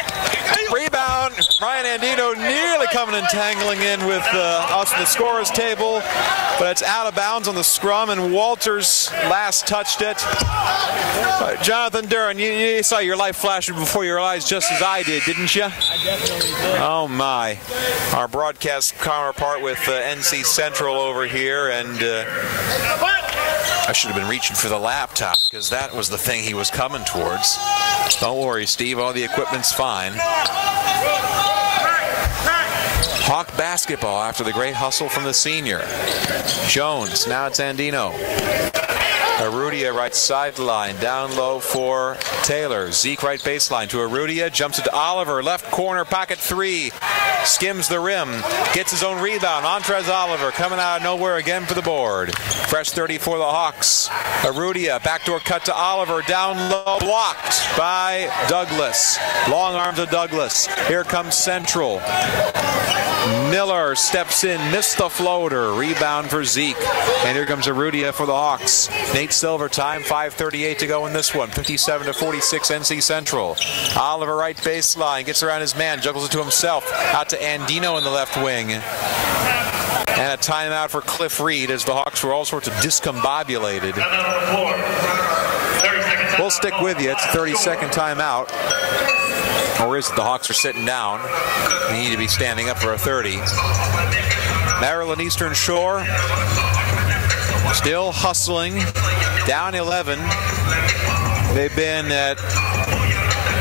Rebound, Ryan Andino nearly coming and tangling in with us in the scorer's table, but it's out of bounds on the scrum, and Walters last touched it. Jonathan Duran, you saw your life flashing before your eyes just as I did, didn't you? I definitely did. Oh my. Our broadcast counterpart with NC Central over here, and I should have been reaching for the laptop because that was the thing he was coming towards. Don't worry, Steve, all the equipment's fine. Hawk basketball after the great hustle from the senior. Jones, now it's Andino. Arudia right sideline, down low for Taylor. Zeke right baseline to Arudia, jumps it to Oliver, left corner, pocket 3. Skims the rim, gets his own rebound. Montrez Oliver coming out of nowhere again for the board. Fresh 30 for the Hawks. Arudia, backdoor cut to Oliver, down low, blocked by Douglas. Long arms of Douglas. Here comes Central. Miller steps in, missed the floater. Rebound for Zeke. And here comes Arudia for the Hawks. Nate Silver time, 5:38 to go in this one. 57-46 NC Central. Oliver right baseline, gets around his man, juggles it to himself. Out to Andino in the left wing. And a timeout for Cliff Reed as the Hawks were all sorts of discombobulated. We'll stick with you. It's a 30-second timeout. Or is it the Hawks are sitting down? They need to be standing up for a 30. Maryland Eastern Shore still hustling, down 11. They've been at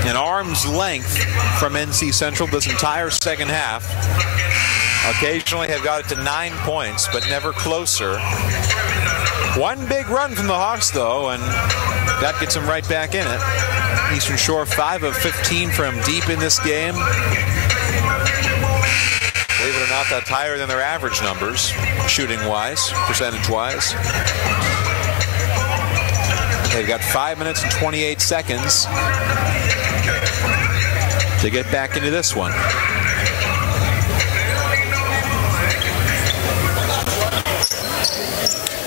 an arm's length from NC Central this entire second half. Occasionally have got it to 9 points, but never closer. One big run from the Hawks, though, and that gets them right back in it. Eastern Shore 5 of 15 from deep in this game. Believe it or not, that's higher than their average numbers, shooting-wise, percentage-wise. They've got 5 minutes and 28 seconds to get back into this one.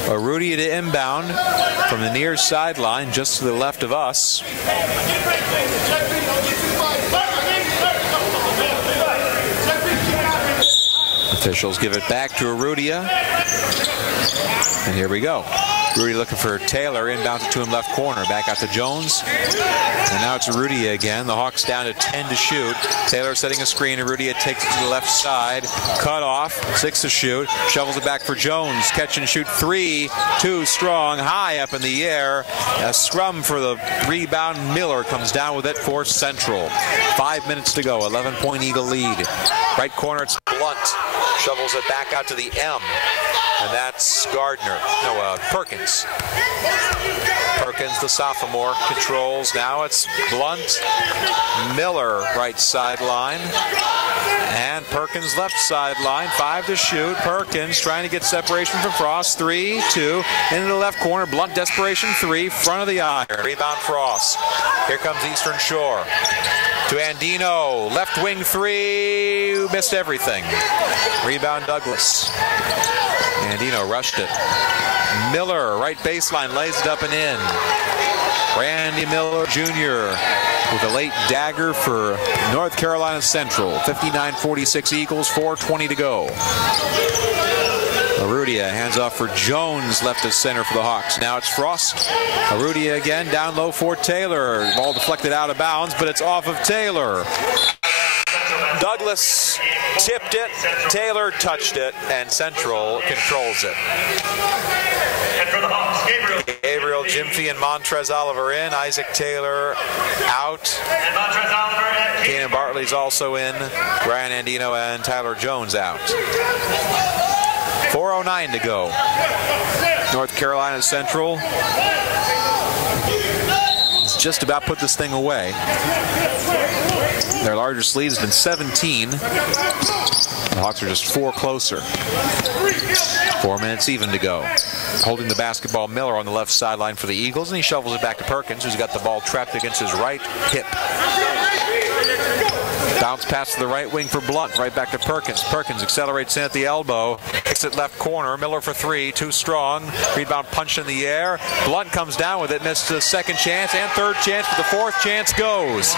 Arudia to inbound from the near sideline, just to the left of us. Officials give it back to Arudia. And here we go. Arudia looking for Taylor, inbounds it to him left corner, back out to Jones. And now it's Arudia again. The Hawks down to 10 to shoot. Taylor setting a screen. Arudia takes it to the left side. Cut off, 6 to shoot. Shovels it back for Jones. Catch and shoot 3. Too strong, high up in the air. A scrum for the rebound. Miller comes down with it for Central. 5 minutes to go, 11-point Eagle lead. Right corner, it's Blunt. Shovels it back out to the M. And that's Gardner. No, Perkins. Perkins, the sophomore, controls. Now it's Blunt. Miller, right sideline. And Perkins left sideline, 5 to shoot. Perkins trying to get separation from Frost. 3, 2, into the left corner. Blunt desperation, 3, front of the iron. Rebound Frost. Here comes Eastern Shore. To Andino, left wing 3, missed everything. Rebound Douglas. Andino rushed it. Miller, right baseline, lays it up and in. Randy Miller Jr. with a late dagger for North Carolina Central. 59-46 Eagles, 4:20 to go. Arudia hands off for Jones, left as center for the Hawks. Now it's Frost. Arudia again, down low for Taylor. Ball deflected out of bounds, but it's off of Taylor. Douglas tipped it, Taylor touched it, and Central controls it. And for the Hawks, Gabriel Jimfy and Montrez Oliver in. Isaac Taylor out. And Montrez Oliver and Keenan Bartley's also in. Brian Andino and Tyler Jones out. 4:09 to go. North Carolina Central has just about put this thing away. Their largest lead has been 17. The Hawks are just 4 closer. 4 minutes even to go. Holding the basketball, Miller on the left sideline for the Eagles, and he shovels it back to Perkins, who's got the ball trapped against his right hip. Bounce pass to the right wing for Blunt, right back to Perkins. Perkins accelerates in at the elbow, kicks it left corner. Miller for 3, too strong. Rebound punch in the air. Blunt comes down with it, missed the second chance and third chance, but the fourth chance goes.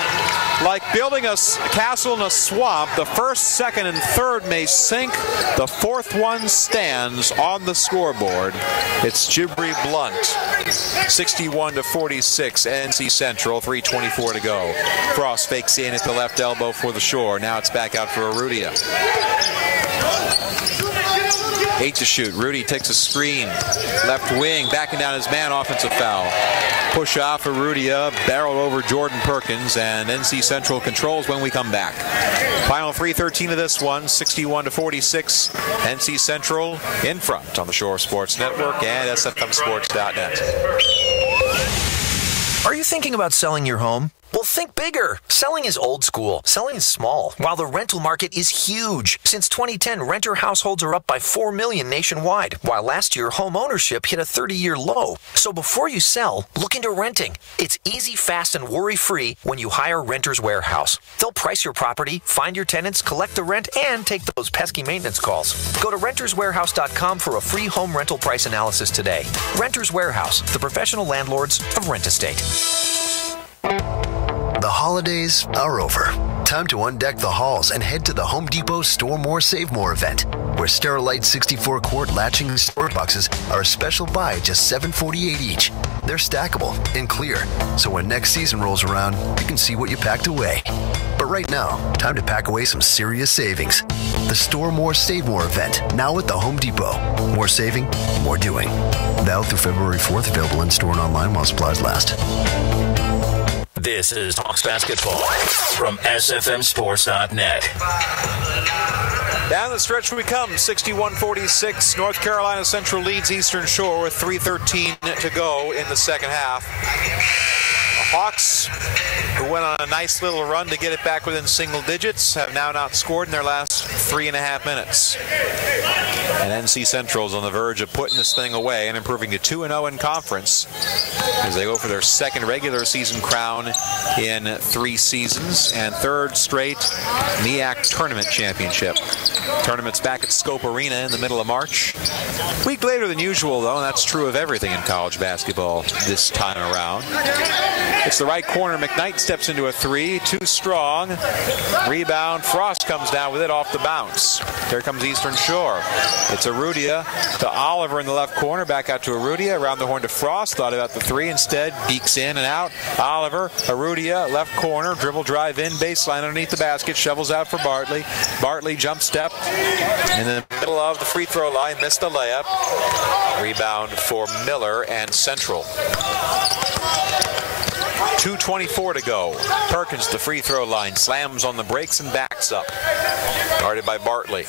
Like building a castle in a swamp, the first, second, and third may sink. The fourth one stands on the scoreboard. It's Jibri Blunt. 61-46, NC Central, 3:24 to go. Frost fakes in at the left elbow for the Shore. Now it's back out for Arudia. 8 to shoot. Rudy takes a screen. Left wing, backing down his man, offensive foul. Push off Arudia, barrel over Jordan Perkins, and NC Central controls when we come back. Final 3:13 of this one, 61-46. NC Central in front on the Shore Sports Network and SFMSports.net. Are you thinking about selling your home? Well, think bigger. Selling is old school. Selling is small, while the rental market is huge. Since 2010, renter households are up by 4 million nationwide, while last year, home ownership hit a 30-year low. So before you sell, look into renting. It's easy, fast, and worry-free when you hire Renters Warehouse. They'll price your property, find your tenants, collect the rent, and take those pesky maintenance calls. Go to renterswarehouse.com for a free home rental price analysis today. Renters Warehouse, the professional landlords of Rent Estate. The holidays are over. Time to undeck the halls and head to the Home Depot Store More Save More event, where Sterilite 64-quart latching storage boxes are a special buy at just $7.48 each. They're stackable and clear, so when next season rolls around, you can see what you packed away. But right now, time to pack away some serious savings. The Store More Save More event, now at the Home Depot. More saving, more doing. Valid through February 4th, available in store and online while supplies last. This is Hawks Basketball from SFMSports.net. Down the stretch we come, 61-46. North Carolina Central leads Eastern Shore with 3:13 to go in the second half. The Hawks, who went on a nice little run to get it back within single digits, have now not scored in their last 3.5 minutes. And NC Central is on the verge of putting this thing away and improving to 2-0 in conference as they go for their second regular season crown in 3 seasons and third straight MEAC Tournament Championship. Tournament's back at Scope Arena in the middle of March. A week later than usual, though, and that's true of everything in college basketball this time around. It's the right corner. McKnight steps into a 3, too strong. Rebound. Frost comes down with it off the bounce. Here comes Eastern Shore. It's Arudia to Oliver in the left corner. Back out to Arudia. Around the horn to Frost. Thought about the 3 instead. Beaks in and out. Oliver, Arudia, left corner. Dribble drive in. Baseline underneath the basket. Shovels out for Bartley. Bartley jump step in the middle of the free throw line. Missed the layup. Rebound for Miller and Central. 2:24 to go. Perkins, the free throw line, slams on the brakes and backs up. Guarded by Bartley.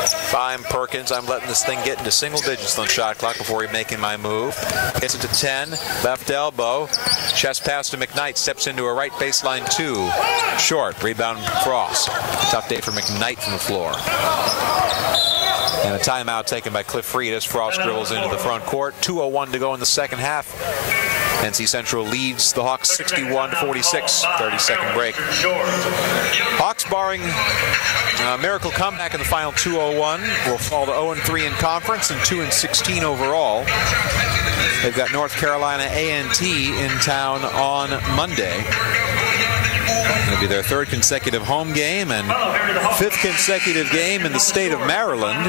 If I'm Perkins, I'm letting this thing get into single digits on the shot clock before making my move. Gets it to 10, left elbow. Chest pass to McKnight, steps into a right baseline 2. Short, rebound Frost. Tough day for McKnight from the floor. And a timeout taken by Cliff Reed as Frost dribbles into the front court. 2:01 to go in the second half. NC Central leads the Hawks 61-46. 30-second break. Hawks, barring a miracle comeback in the final 2:01, will fall to 0-3 in conference and 2-16 overall. They've got North Carolina A&T in town on Monday. It'll be their third consecutive home game and fifth consecutive game in the state of Maryland.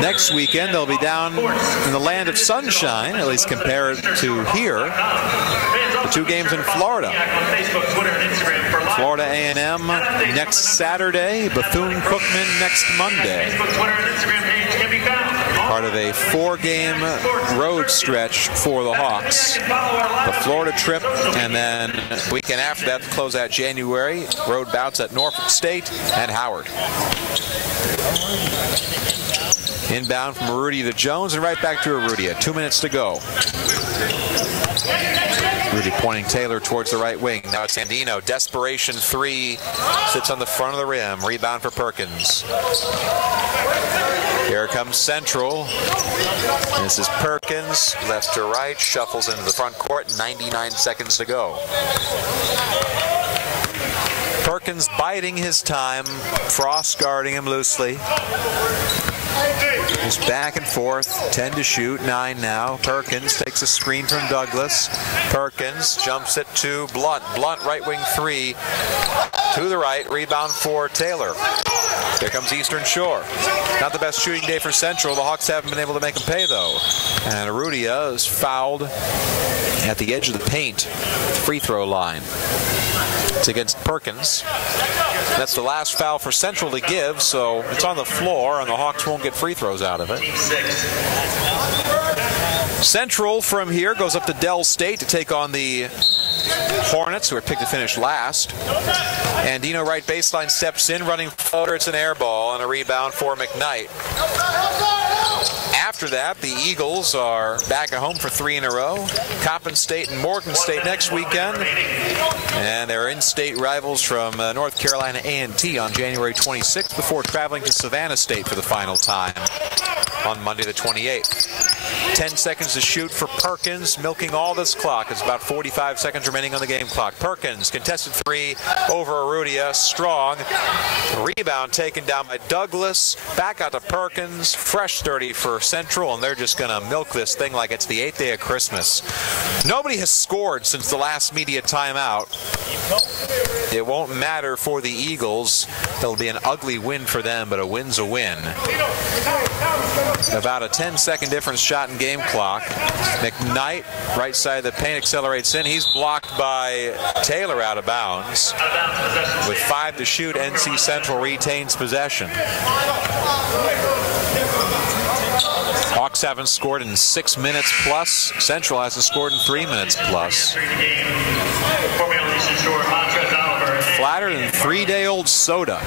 Next weekend, they'll be down in the land of sunshine, at least compared to here. The 2 games in Florida. Florida A&M next Saturday, Bethune-Cookman next Monday. Part of a 4-game road stretch for the Hawks. The Florida trip, and then the weekend after that, to close out January, road bouts at Norfolk State and Howard. Inbound from Arrudia to Jones, and right back to Arrudia. 2 minutes to go. Rudy pointing Taylor towards the right wing. Now it's Andino. Desperation 3. Sits on the front of the rim. Rebound for Perkins. Here comes Central. This is Perkins. Left to right. Shuffles into the front court. 99 seconds to go. Perkins biding his time. Frost guarding him loosely. Just back and forth, 10 to shoot, 9 now. Perkins takes a screen from Douglas. Perkins jumps it to Blunt. Blunt right wing 3 to the right. Rebound for Taylor. Here comes Eastern Shore. Not the best shooting day for Central. The Hawks haven't been able to make them pay though. And Arrudia is fouled at the edge of the paint, free throw line. It's against Perkins. That's the last foul for Central to give, so it's on the floor, and the Hawks won't get free throws out of it. Central from here goes up to Dell State to take on the Hornets, who are picked to finish last. Andino right baseline steps in, running floater. It's an air ball and a rebound for McKnight. After that, the Eagles are back at home for 3 in a row. Coppin State and Morgan State next weekend. And they're in-state rivals from North Carolina A&T on January 26th before traveling to Savannah State for the final time on Monday the 28th. 10 seconds to shoot for Perkins, milking all this clock. It's about 45 seconds remaining on the game clock. Perkins, contested 3 over Arrudia, strong. Rebound taken down by Douglas. Back out to Perkins, fresh 30 for Central, and they're just going to milk this thing like it's the 8th day of Christmas. Nobody has scored since the last media timeout. It won't matter for the Eagles. It'll be an ugly win for them, but a win's a win. About a 10-second difference shot in game clock. McKnight, right side of the paint, accelerates in. He's blocked by Taylor out of bounds. With 5 to shoot, NC Central retains possession. Hawks haven't scored in 6 minutes plus. Central hasn't scored in 3 minutes plus. Flatter than 3-day-old soda.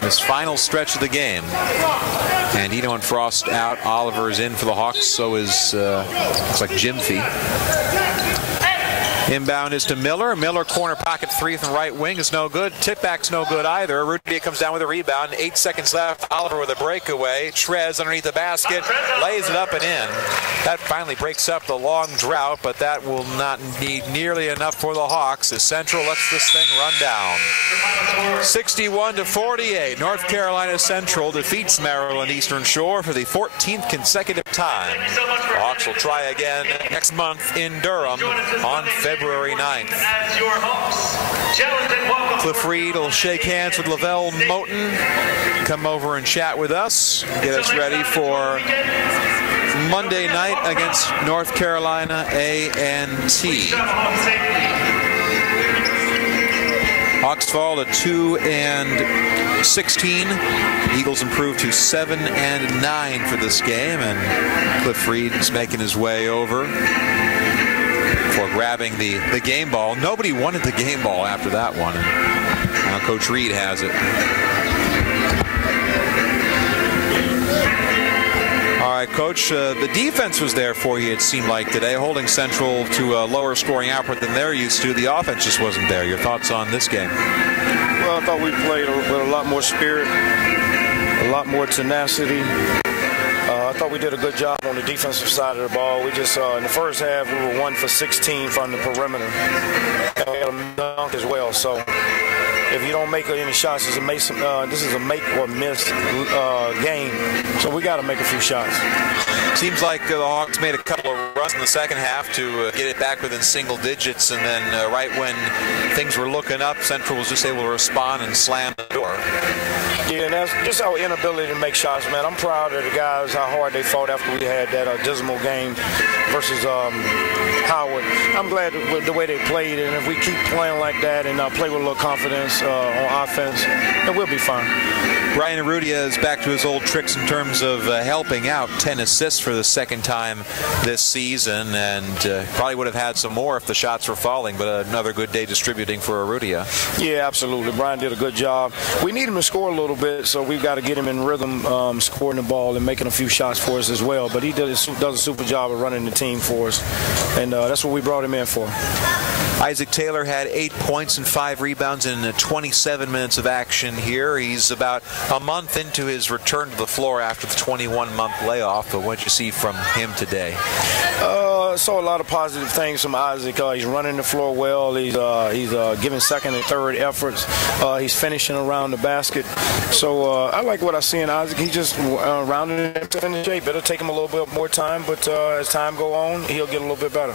This final stretch of the game. Andino and Frost out. Oliver is in for the Hawks. So is, looks like Jimfy. Inbound is to Miller. Miller corner pocket 3 from right wing is no good. Tip back's no good either. Arrudia comes down with a rebound. 8 seconds left. Oliver with a breakaway. Trez underneath the basket. Lays it up and in. That finally breaks up the long drought, but that will not need nearly enough for the Hawks as Central lets this thing run down. 61-48. North Carolina Central defeats Maryland Eastern Shore for the 14th consecutive time. The Hawks will try again next month in Durham on February 9th. Cliff Reed will shake hands with Lavelle Moten, come over and chat with us, get us ready for Monday night against North Carolina A&T. Hawks fall to 2-16. Eagles improve to 7-9 for this game, and Cliff Reed is making his way over for grabbing the game ball. Nobody wanted the game ball after that one. Now Coach Reed has it. right, Coach. The defense was there for you, it seemed like, today, holding Central to a lower scoring output than they're used to. The offense just wasn't there. Your thoughts on this game? Well, I thought we played with a lot more spirit, a lot more tenacity. I thought we did a good job on the defensive side of the ball. We just, in the first half, we were 1 for 16 from the perimeter. And we had a dunk as well. So if you don't make any shots, this is a make or miss game. So we got to make a few shots. Seems like the Hawks made a couple of runs in the second half to get it back within single digits, and then right when things were looking up, Central was just able to respond and slam the door. Yeah, and that's just our inability to make shots, man. I'm proud of the guys, how hard they fought after we had that dismal game versus Howard. I'm glad with the way they played, and if we keep playing like that and play with a little confidence on offense, then we'll be fine. Brian Arudia is back to his old tricks in terms of helping out. 10 assists for the second time this season, and probably would have had some more if the shots were falling, but another good day distributing for Arudia. Yeah, absolutely. Brian did a good job. We need him to score a little bit, so we've got to get him in rhythm, scoring the ball and making a few shots for us as well. But he does a super job of running the team for us, and that's what we brought him in for. Isaac Taylor had 8 points and 5 rebounds in 27 minutes of action here. He's about a month into his return to the floor after the 21-month layoff, but what did you see from him today? Saw a lot of positive things from Isaac. He's running the floor well. He's giving second and third efforts. He's finishing around the basket. So I like what I see in Isaac. He's just rounding into shape. It'll take him a little bit more time, but as time go on, he'll get a little bit better.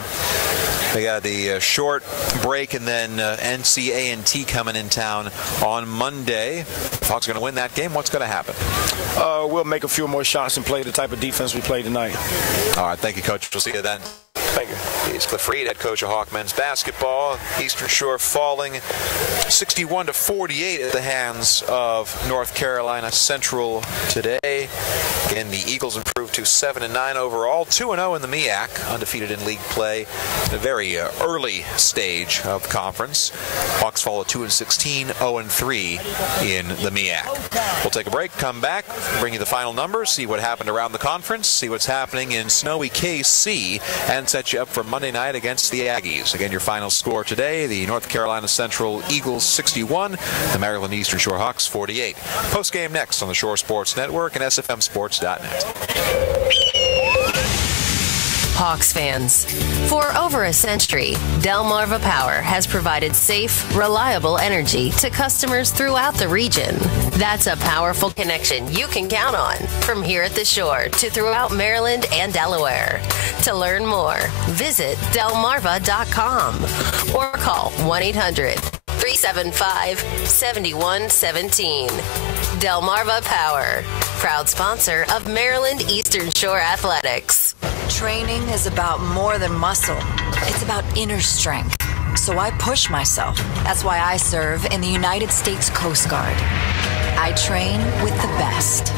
They got the short break and then NC A&T coming in town on Monday. If Hawks are going to win that game, what's going to happen? We'll make a few more shots and play the type of defense we play tonight. All right, thank you, Coach. We'll see you then. Thank you. He's Cliff Reed, head coach of Hawk men's basketball. Eastern Shore falling 61-48 at the hands of North Carolina Central today. Again, the Eagles improved to 7-9 overall, 2-0 in the MEAC, undefeated in league play in a very early stage of the conference. Hawks fall at 2-16, 0-3 in the MEAC. We'll take a break, come back, bring you the final numbers, see what happened around the conference, see what's happening in snowy KC, and set you up for Monday night against the Aggies. Again, your final score today, the North Carolina Central Eagles 61, the Maryland Eastern Shore Hawks 48. Postgame next on the Shore Sports Network and SFMSports.net. Hawks fans, for over a century, Delmarva Power has provided safe, reliable energy to customers throughout the region. That's a powerful connection you can count on from here at the shore to throughout Maryland and Delaware. To learn more, visit delmarva.com or call 1-800-375-7117. Delmarva Power, proud sponsor of Maryland Eastern Shore Athletics. Training is about more than muscle. It's about inner strength. So I push myself. That's why I serve in the United States Coast Guard. I train with the best.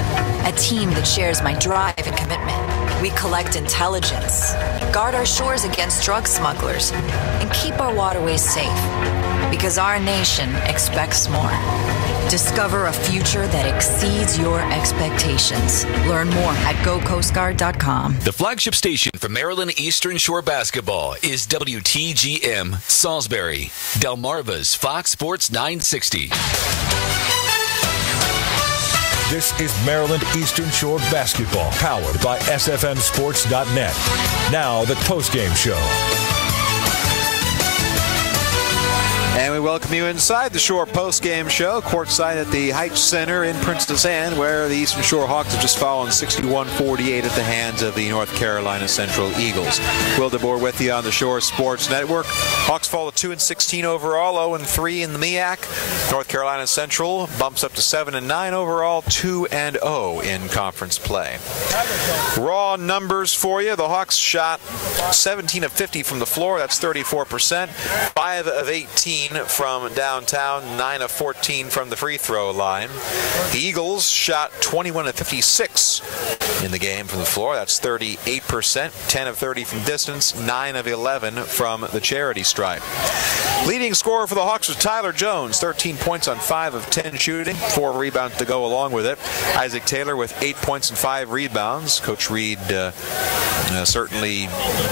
A team that shares my drive and commitment. We collect intelligence, guard our shores against drug smugglers, and keep our waterways safe. Because our nation expects more. Discover a future that exceeds your expectations. Learn more at gocoastguard.com. The flagship station for Maryland Eastern Shore basketball is WTGM Salisbury, Delmarva's Fox Sports 960. This is Maryland Eastern Shore basketball, powered by SFMSports.net. Now the postgame show. And we welcome you inside the Shore postgame show, courtside at the Hytche Center in Princess Anne, where the Eastern Shore Hawks have just fallen 61-48 at the hands of the North Carolina Central Eagles. Will DeBoer with you on the Shore Sports Network. Hawks fall to 2-16 overall, 0-3 in the MEAC. North Carolina Central bumps up to 7-9 overall, 2-0 in conference play. Raw numbers for you. The Hawks shot 17 of 50 from the floor. That's 34%. 5 of 18 from downtown, 9 of 14 from the free throw line. The Eagles shot 21 of 56 in the game from the floor. That's 38%. 10 of 30 from distance, 9 of 11 from the charity stripe. Leading scorer for the Hawks was Tyler Jones, 13 points on 5 of 10 shooting, 4 rebounds to go along with it. Isaac Taylor with 8 points and 5 rebounds. Coach Reed certainly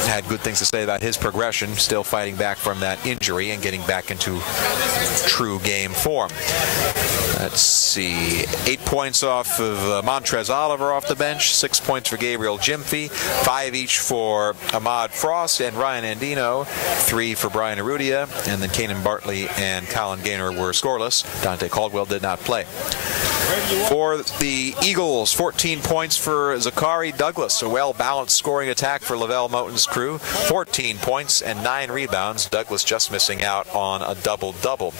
had good things to say about his progression, still fighting back from that injury and getting back into true game form. Let's see, 8 points off of Montrez Oliver off the bench, 6 points for Gabriel Gyamfi, 5 each for Ahmad Frost and Ryan Andino, 3 for Brian Arudia, and then Kanan Bartley and Colin Gaynor were scoreless. Dante Caldwell did not play. For the Eagles, 14 points for Zachary Douglas, a well-balanced scoring attack for Lavelle Moton's crew. 14 points and 9 rebounds. Douglas just missing out on a double-double.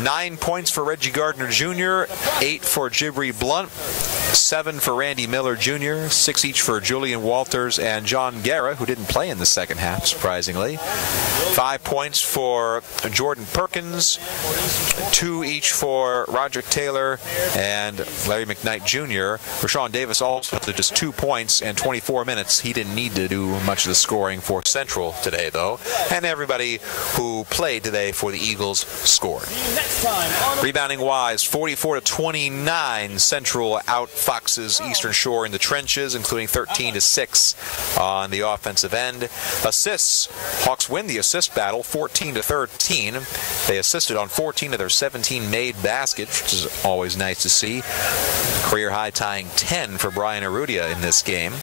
9 points for Reggie Gardner Jr., 8 for Jibri Blunt, 7 for Randy Miller Jr., 6 each for Julian Walters and John Guerra, who didn't play in the second half, surprisingly. 5 points for Jordan Perkins, 2 each for Roderick Taylor and Larry McKnight Jr. Rashawn Davis also had just 2 points and 24 minutes. He didn't need to do much of the scoring for Central today, though. And everybody who played today for the Eagles scored. Rebounding-wise, 44-29, Central out Fox's Eastern Shore in the trenches, including 13-6 on the offensive end. Assists, Hawks win the assist battle, 14-13. They assisted on 14 of their 17 made baskets, which is always nice to see. Career high tying 10 for Brian Arudia in this game.